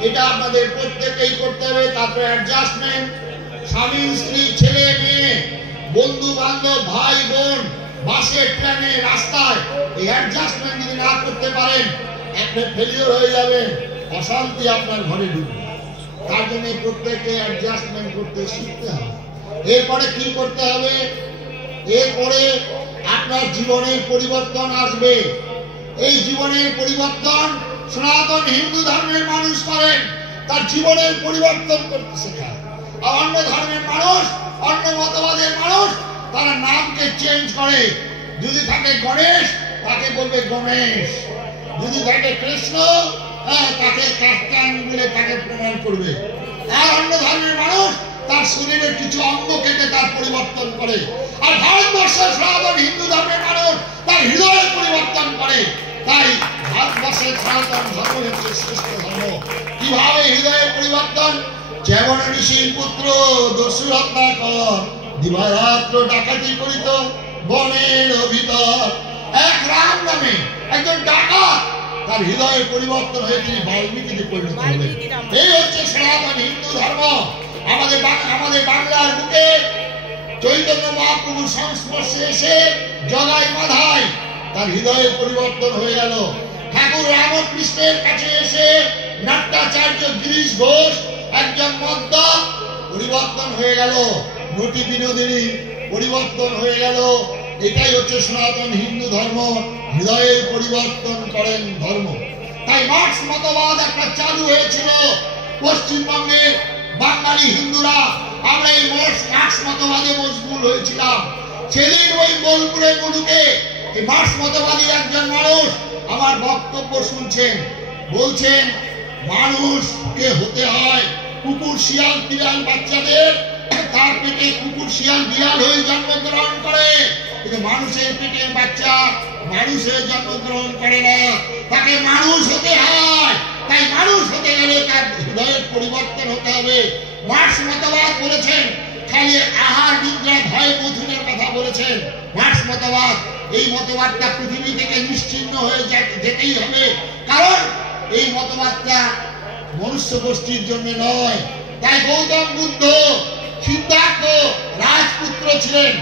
এটা আপনাদের প্রত্যেককেই করতে হবে। তারপরে অ্যাডজাস্টমেন্ট, স্বামী স্ত্রী, ছেলে মেয়ে, বন্ধু বান্ধব, ভাই বোন, বাসে, ট্রেনে, রাস্তায় এই অ্যাডজাস্টমেন্ট যদি না করতে পারেন আপনি ফেলিওর হয়ে যাবেন, অশান্তি আপনার ঘরে ঢুকবে। তার জন্য প্রত্যেককে অ্যাডজাস্টমেন্ট করতে শিখতে হবে। এরপরে কি করতে হবে? এরপরে আপনার জীবনের পরিবর্তন আসবে। এই জীবনের পরিবর্তন সনাতন হিন্দু ধর্মের মানুষ করেন, তার জীবনের পরিবর্তন করতে শেখায়। আর অন্য ধর্মের মানুষ, অন্য মতবাদের মানুষ, তারা নামকে চেঞ্জ করে। যদি থাকে গণেশ, তাকে বলবে গণেশ। যদি থাকে কৃষ্ণ, তাকে কার্তান বলে তাকে প্রমাণ করবে। আর অন্য ধর্মের মানুষ তার শরীরের কিছু অঙ্গ কেটে তার পরিবর্তন করে। আর ভারতবর্ষের সনাতন হিন্দু ধর্মের মানুষ তার হৃদয়ের পরিবর্তন করে। তাই ভারতবর্ষের সনাতন ধর্ম হচ্ছে শ্রেষ্ঠ ধর্ম। কিভাবে হৃদয়ের পরিবর্তন? যেমন ঋষির পুত্র দস্যু রত্নাকর দিবারাত্র ডাকাতি করিত বনের ভিতর। এক রাম নামে একজন ডাকাত, তার হৃদয়ের পরিবর্তন হয়ে তিনি বাল্মীকিতে পরিণত হলেন। এই হচ্ছে সনাতন হিন্দু ধর্ম। আমাদের বাংলার বুকে চৈতন্য মহাপ্রভুর সংস্পর্শে এসে জগাই মাধাই তার হৃদয়ের পরিবর্তন হয়ে গেল। ঠাকুর রামকৃষ্ণের কাছে এসে নাট্যাচার্য গিরিশ ঘোষ একজন মদ্যপ, পরিবর্তন হয়ে গেল। নটি বিনোদিনী পরিবর্তন হয়ে গেল। এটাই হচ্ছে সনাতন হিন্দু ধর্ম, হৃদয়ের পরিবর্তন করেন ধর্ম। তাই মার্ক্স মতবাদ একটা চালু হয়েছিল পশ্চিমবঙ্গে বাঙালি হিন্দুরা আমরা এই মার্ক্স মতবাদে মশগুল হয়েছিলাম। সেদিন ওই বোলপুরের মধুকে এই মার্ক্স মতবাদী একজন মানুষ আমার বক্তব্য শুনছেন, বলছেন মানুষকে হতে হয় কুকুর শিয়াল বিড়াল, বাচ্চাদের তার পেটে কুকুর শিয়াল বিড়াল হয়ে জন্মগ্রহণ করে, কিন্তু মানুষের পেটের বাচ্চা মানুষের জন্মগ্রহণ করে না, তাকে মানুষ হতে হয়। তাই মানুষ হতে গেলে তার হৃদয়ের পরিবর্তন হতে হবে। মার্ক্স মতবাদ বলেছেন খালি আহার নিদ্রা ভয় মথুনের কথা বলেছেন। মার্ক্স মতবাদ, এই মতবাদটা পৃথিবী থেকে নিশ্চিহ্ন হয়ে যেতেই হবে, কারণ এই মতবাদটা মনুষ্য গোষ্ঠীর জন্য নয়। তাই গৌতম বুদ্ধ সিদ্ধার্থ রাজপুত্র ছিলেন,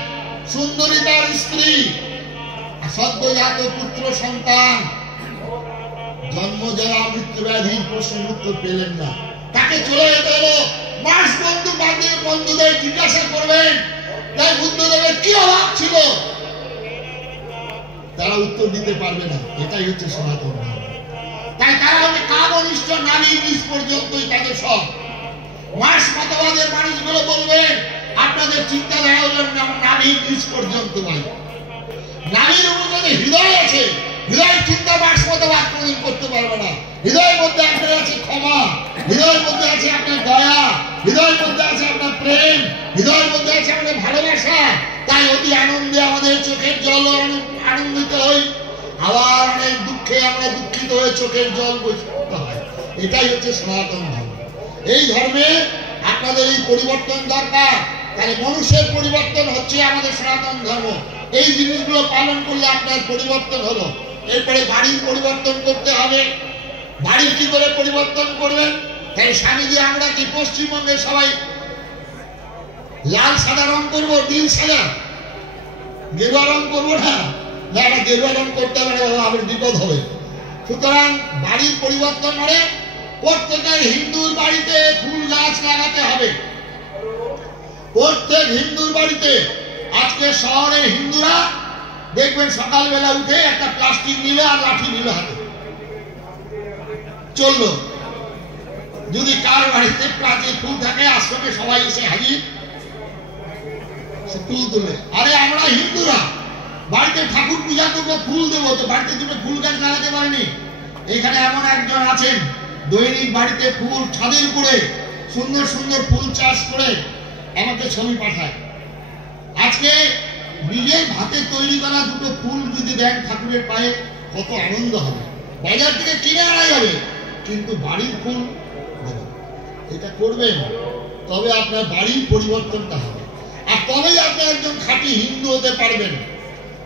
সুন্দরী তার স্ত্রী, সদ্যজাত পুত্র সন্তান, জন্ম জরা মৃত্যু ব্যাধির প্রশ্নের উত্তর পেলেন না, তাকে চলে যেতে হলো। মার্ক্স বন্ধুদের জিজ্ঞাসা করবেন তাই বুদ্ধদেবের কি অভাব ছিল, তারা উত্তর দিতে পারবে না। এটাই হচ্ছে সনাতন ধর্ম। তাই তারা হচ্ছে কামনিষ্ঠ, নারীর নিজ পর্যন্তই তাদের সব। মার্ক্স মতবাদের মানুষগুলো বলবেন আপনাদের চিন্তাধারা হলো নারীর নিজ পর্যন্ত নয়, নারীর মধ্যে হৃদয় আছে, হৃদয়ের চিন্তা মার্ক্স মতবাদ কোনদিন করতে পারবে না। হৃদয়ের মধ্যে আপনার আছে ক্ষমা, হৃদয়ের মধ্যে আছে আপনার দয়া, হৃদয়ের মধ্যে আছে আপনার প্রেম, হৃদয়ের মধ্যে আছে আপনার ভালোবাসা। তাই অতি আনন্দে আমাদের চোখের জল আনন্দিত হই, আবার অনেক দুঃখে আমরা দুঃখিত হয়ে চোখের জল বসতে হয়। এটাই হচ্ছে সনাতন ধর্ম। এই ধর্মে আপনাদের এই পরিবর্তন দরকার। তাহলে মানুষের পরিবর্তন হচ্ছে আমাদের সনাতন ধর্ম। এই জিনিসগুলো পালন করলে আপনার পরিবর্তন হলো। এরপরে বাড়ির পরিবর্তন করতে হবে। বাড়ি কি করে পরিবর্তন করবেন? তাই স্বামীজি আমরা কি পশ্চিমবঙ্গে সবাই লাল সাদা রং করবো, নীল সাদা, গেরুয়া রং করবো না? না, গেরুয়া রং করতে হবে, আমার বিপদ হবে। সুতরাং বাড়ির পরিবর্তন মানে প্রত্যেকের হিন্দুর বাড়িতে ফুল গাছ লাগাতে হবে। প্রত্যেক হিন্দুর বাড়িতে। আজকে শহরের হিন্দুরা দেখবেন সকালবেলা উঠে একটা প্লাস্টিক নিল আর লাঠি নিল হাতে, চললো। যদি কার বাড়িতে প্লাস্টিক ফুল থাকে আশ্রমে সবাই এসে হাজির, ফুল তুলে। আরে আমরা হিন্দুরা বাড়িতে ঠাকুর পূজা করবো, ফুল দেবো, তো বাড়িতে দুটো ফুল গাছ লাগাতে পারেনি। এখানে এমন একজন আছেন দৈনিক বাড়িতে ফুল ছাদের উপরে সুন্দর সুন্দর ফুল চাষ করে আমাকে ছবি পাঠায়। আজকে নিজের হাতে তৈরি করা দুটো ফুল যদি দেন ঠাকুরের পায়ে, কত আনন্দ হবে। বাজার থেকে কিনে আনা যাবে, কিন্তু বাড়ির ফুল এটা করবেন, তবে আপনার বাড়ির পরিবর্তনটা হবে। আর তবেই আপনি একজন খাঁটি হিন্দু হতে পারবেন।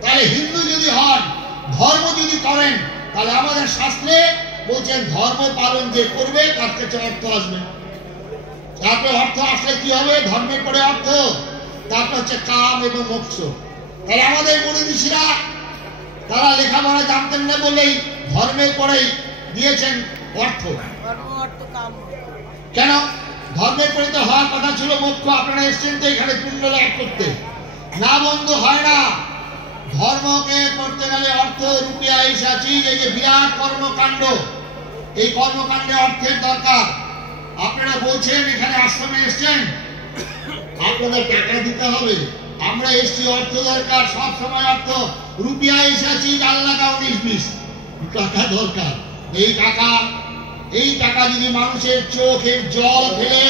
তাহলে হিন্দু যদি হন, ধর্ম যদি করেন, তাহলে আমাদের শাস্ত্রে বলছেন ধর্ম পালন যে করবে তার কাছে অর্থ আসবে। তারপরে অর্থ আসলে কি হবে? ধর্মের পরে অর্থ, তারপর হচ্ছে কাম এবং মোক্ষ। তাহলে আমাদের মুনি ঋষিরা তারা লেখাপড়া জানতেন না বলেই ধর্মের পরেই দিয়েছেন অর্থ। কেন? ধর্মের পরে তো হওয়ার কথা ছিল মোক্ষ। আপনারা এসছেন তো এখানে পুণ্য লাভ করতে, না বন্ধু হয় না। ধর্মকে করতে গেলে অর্থ, রুপিয়া, এইসা চিজ, এই যে বিরাট কর্মকাণ্ড, এই কর্মকাণ্ডে অর্থের দরকার। আপনারা বলছেন এখানে আশ্রমে এসছেন, আপনাদের টাকা দিতে হবে। আমরা এসছি, অর্থ দরকার, সব সময় অর্থ। রুপিয়া এইসা চিজ আল্লাহ কা 19-20 টাকা দরকার। এই টাকা যদি মানুষের চোখের জল ফেলে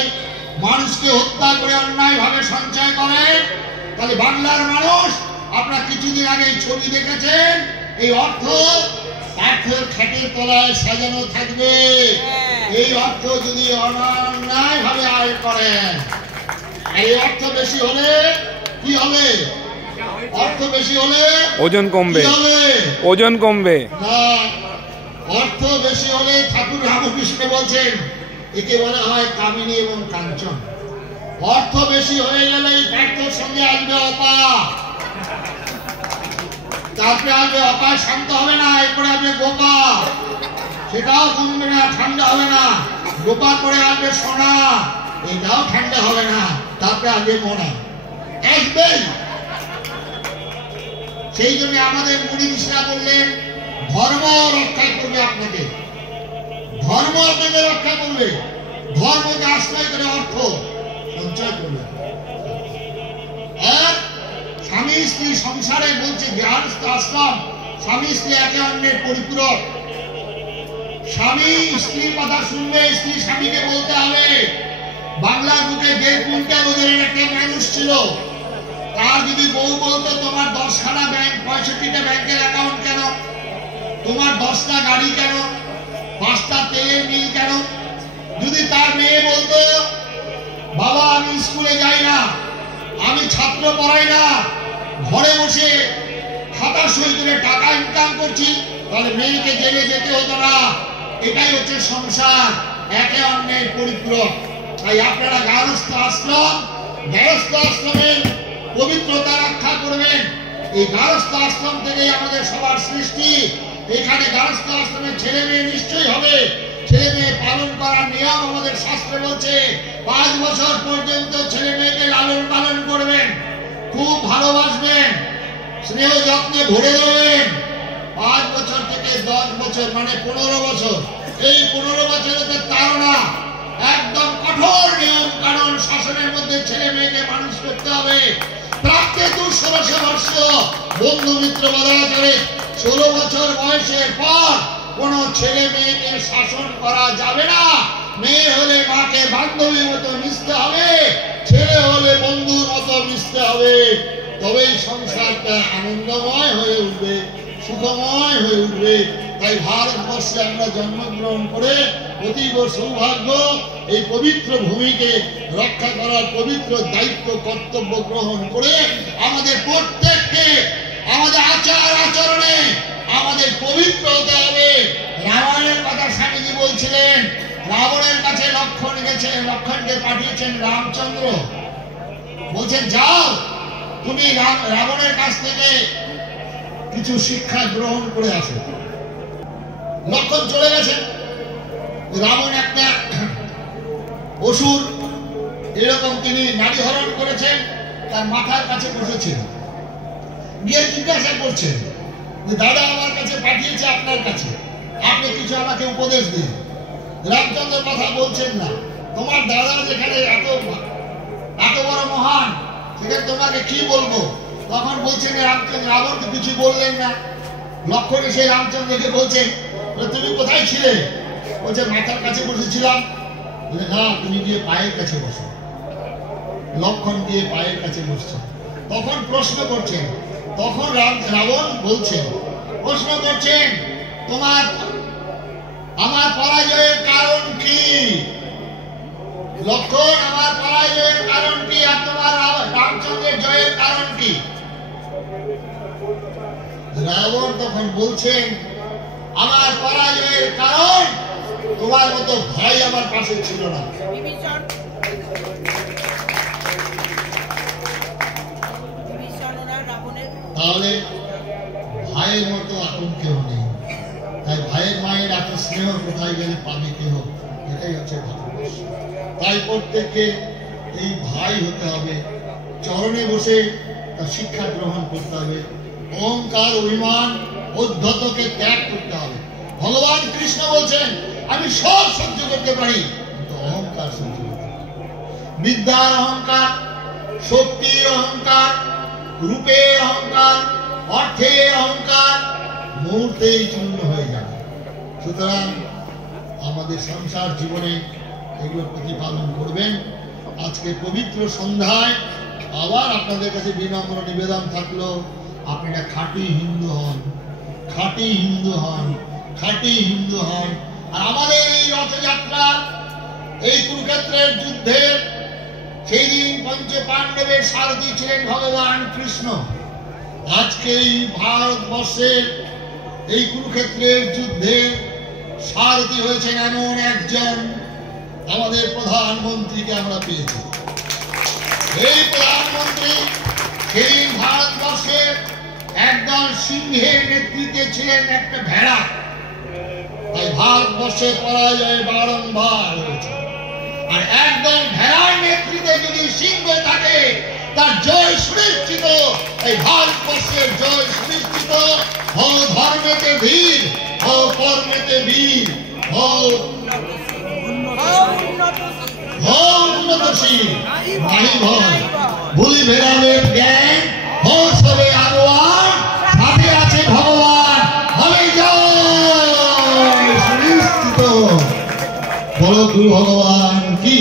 মানুষকে হত্যা করে অন্যায় ভাবে সঞ্চয় করেন, তাহলে বাংলার মানুষ, আপনারা কিছুদিন আগে ছবি দেখেছেন, এই অর্থ খাটের তলায় সাজানো থাকবে। এই অর্থ যদি অন্যায় ভাবে আয় করেন, এই অর্থ বেশি হলে কি হবে? অর্থ বেশি হলে ওজন কমবে, ওজন কমবে না। অর্থ বেশি হলে ঠাকুর রামকৃষ্ণ বলছেন একে বলা হয় কামিনী এবং কাঞ্চন। অর্থ বেশি হয়ে গেলে এই পার্থর সঙ্গে আসবে অপা, তারপরে আসবে অপা, শান্ত হবে না। এরপরে আসবে গোপা, সেটাও কমবে না, ঠান্ডা হবে না। গোপার পরে আসবে সোনা, এটাও ঠান্ডা হবে না। তারপরে আসবে মোনা, আসবেই। সেই জন্য আমাদের মুনি ঋষিরা বললেন ধর্ম রক্ষা করবে আপনাকে, ধর্ম আপনাকে রক্ষা করবে। ধর্মকে আশ্রয় করে অর্থ সঞ্চয় করবেন। আর স্বামী স্ত্রী সংসারে বলছে গৃহস্থ আশ্রম, স্বামী স্ত্রী একে অন্যের পরিপূরক। স্বামী স্ত্রীর কথা শুনবে, স্ত্রী স্বামীকে বলতে হবে। বাংলার বুকে 1.5 কুইন্টাল ওজনের একটা মানুষ ছিল, তার যদি বউ বলতো তোমার 10খানা ব্যাংক, 65টা ব্যাংকের অ্যাকাউন্ট কেন, তোমার 10টা গাড়ি কেন, 5টা তেলের মিল কেন, যদি তার মেয়ে বলতো বাবা আমি স্কুলে যাই না, আমি ছাত্র পড়াই না, ঘরে বসে খাতা সই করে টাকা ইনকাম করছি, তাহলে মেয়েকে জেলে যেতে হতো না। এটাই হচ্ছে সংসার, একে অন্যের পরিপূরক। তাই আপনারা গৃহস্থ আশ্রমের পবিত্রতা রক্ষা করবেন। এই গৃহস্থ আশ্রম থেকেই আমাদের সবার সৃষ্টি। এখানে গৃহস্থ আশ্রমের ছেলে মেয়ে নিশ্চয়ই হবে। ছেলে মেয়ে পালন করার নিয়ম আমাদের শাস্ত্রে বলছে 5 বছর পর্যন্ত ছেলে মেয়েকে লালন পালন করবেন, খুব ভালোবাসবেন, স্নেহ যত্নে ভরে দেবেন। 5 বছর থেকে 10 বছর মানে 15 বছর, এই 15 বছরেতে তারা একদম কঠোর নিয়ম কানুন শাসনের মধ্যে ছেলে মেয়েকে মানুষ করতে হবে। প্রাপ্তে 216 বর্ষ বন্ধু মিত্র বলা করে 16 বছর বয়সের পর কোন ছেলে মেয়েকে শাসন করা যাবে না। মেয়ে হলে মাকে বান্ধবীর মতো মিশতে হবে, ছেলে হলে বন্ধুর মতো মিশতে হবে। তবেই সংসারটা আনন্দময় হয়ে উঠবে, সুখময় হয়ে উঠবে। তাই ভারতবর্ষে আমরা জন্মগ্রহণ করে অতীব সৌভাগ্য, এই পবিত্র ভূমিকে রক্ষা করার পবিত্র দায়িত্ব কর্তব্য গ্রহণ করে আমাদের প্রত্যেককে আমাদের আচার আচরণে আমাদের পবিত্র হতে হবে। রাবণের কথা স্বামীজি বলছিলেন, রাবণের কাছে লক্ষণকে পাঠিয়েছেন রামচন্দ্র, বলছেন যাও তুমি রাবণের কাছ থেকে কিছু শিক্ষা গ্রহণ করে আসো। লক্ষণ চলে গেছেন। রাবণ একটা অসুর, এরকম তিনি নারী হরণ করেছেন, তার মাথার কাছে বসেছেন, গিয়ে জিজ্ঞাসা করছেন যে দাদা আমার কাছে পাঠিয়েছে আপনার কাছে, আপনি কিছু আমাকে উপদেশ দিন। রামচন্দ্র কথা বলছেন না, তোমার দাদা যেখানে এত বড় মহান, সেখানে তোমাকে কি বলবো। তখন বলছেন রামচন্দ্র, রাবণ তো কিছু বললেন না। লক্ষণ এসে রামচন্দ্রকে বলছেন তুমি কোথায় ছিলে? বলছে মাথার কাছে বসেছিলাম। না, তুমি গিয়ে পায়ের কাছে বসো। লক্ষণ গিয়ে পায়ের কাছে বসছে। তখন প্রশ্ন করছেন, তখন রাবণ বলছেন, প্রশ্ন করছেন আমার পরাজয়ের কারণ কি? লক্ষণ, আমার পরাজয়ের কারণ কি আর তোমার রামচন্দ্রের জয়ের কারণ কি? রাবণ তখন বলছেন আমার পরাজয়ের কারণ তোমার মতো ভাই আমার পাশে ছিল না। তাহলে ভাইয়ের মতো আপন কেউ নেই। তাই ভাইয়ের মায়ের এত স্নেহ কোথায় গেলে পাবে কেউ? এটাই হচ্ছে ভালোবাসা। তাই প্রত্যেককে এই ভাই হতে হবে, চরণে বসে তার শিক্ষা গ্রহণ করতে হবে, অহংকার অভিমান উদ্ধতকে ত্যাগ করতে হবে। ভগবান কৃষ্ণ বলছেন আমি সব সহ্য করতে পারি, কিন্তু অহংকার সহ্য করতে পারি। বিদ্যার অহংকার, শক্তির অহংকার, রূপের অহংকার, অর্থের অহংকার মুহূর্তেই চূর্ণ হয়ে যাবে। সুতরাং আমাদের সংসার জীবনে এগুলো প্রতিপালন করবেন। আজকে পবিত্র সন্ধ্যায় আবার আপনাদের কাছে বিনম্র নিবেদন থাকলো, আপনারা খাঁটি হিন্দু হন, খাঁটি হিন্দু হন, খাঁটি হিন্দু হন। আর আমাদের এই রথযাত্রা, এই কুরুক্ষেত্রের যুদ্ধের সেই দিন পঞ্চ পাণ্ডবের সারথি ছিলেন ভগবান কৃষ্ণ। আজকে এই ভারতবর্ষের এই কুরুক্ষেত্রের যুদ্ধের সারথি হয়েছেন এমন একজন আমাদের প্রধানমন্ত্রীকে আমরা পেয়েছি। এই প্রধানমন্ত্রী সেদিন ভারতবর্ষের একদল সিংহের নেতৃত্বে ছিলেন একটা ভেড়া। তাই ভারতবর্ষে পরাজয় বারংবার হয়েছে। আর একদল ভেড়ার নেতৃত্বে যদি সিংহ থাকে তার জয় সুনিশ্চিত। এই ভারতবর্ষের জয় সুনিশ্চিত। হও ধর্মেতে ধীর, হও কর্মেতে বীর, হও উন্নতশীল নাই ভয় ভুলি ভেরাবে জ্ঞান হোক সবে আগুয়ান সাথে আছে ভগবান হবে জয় সুনিশ্চিত বড় গুরু ভগবান কি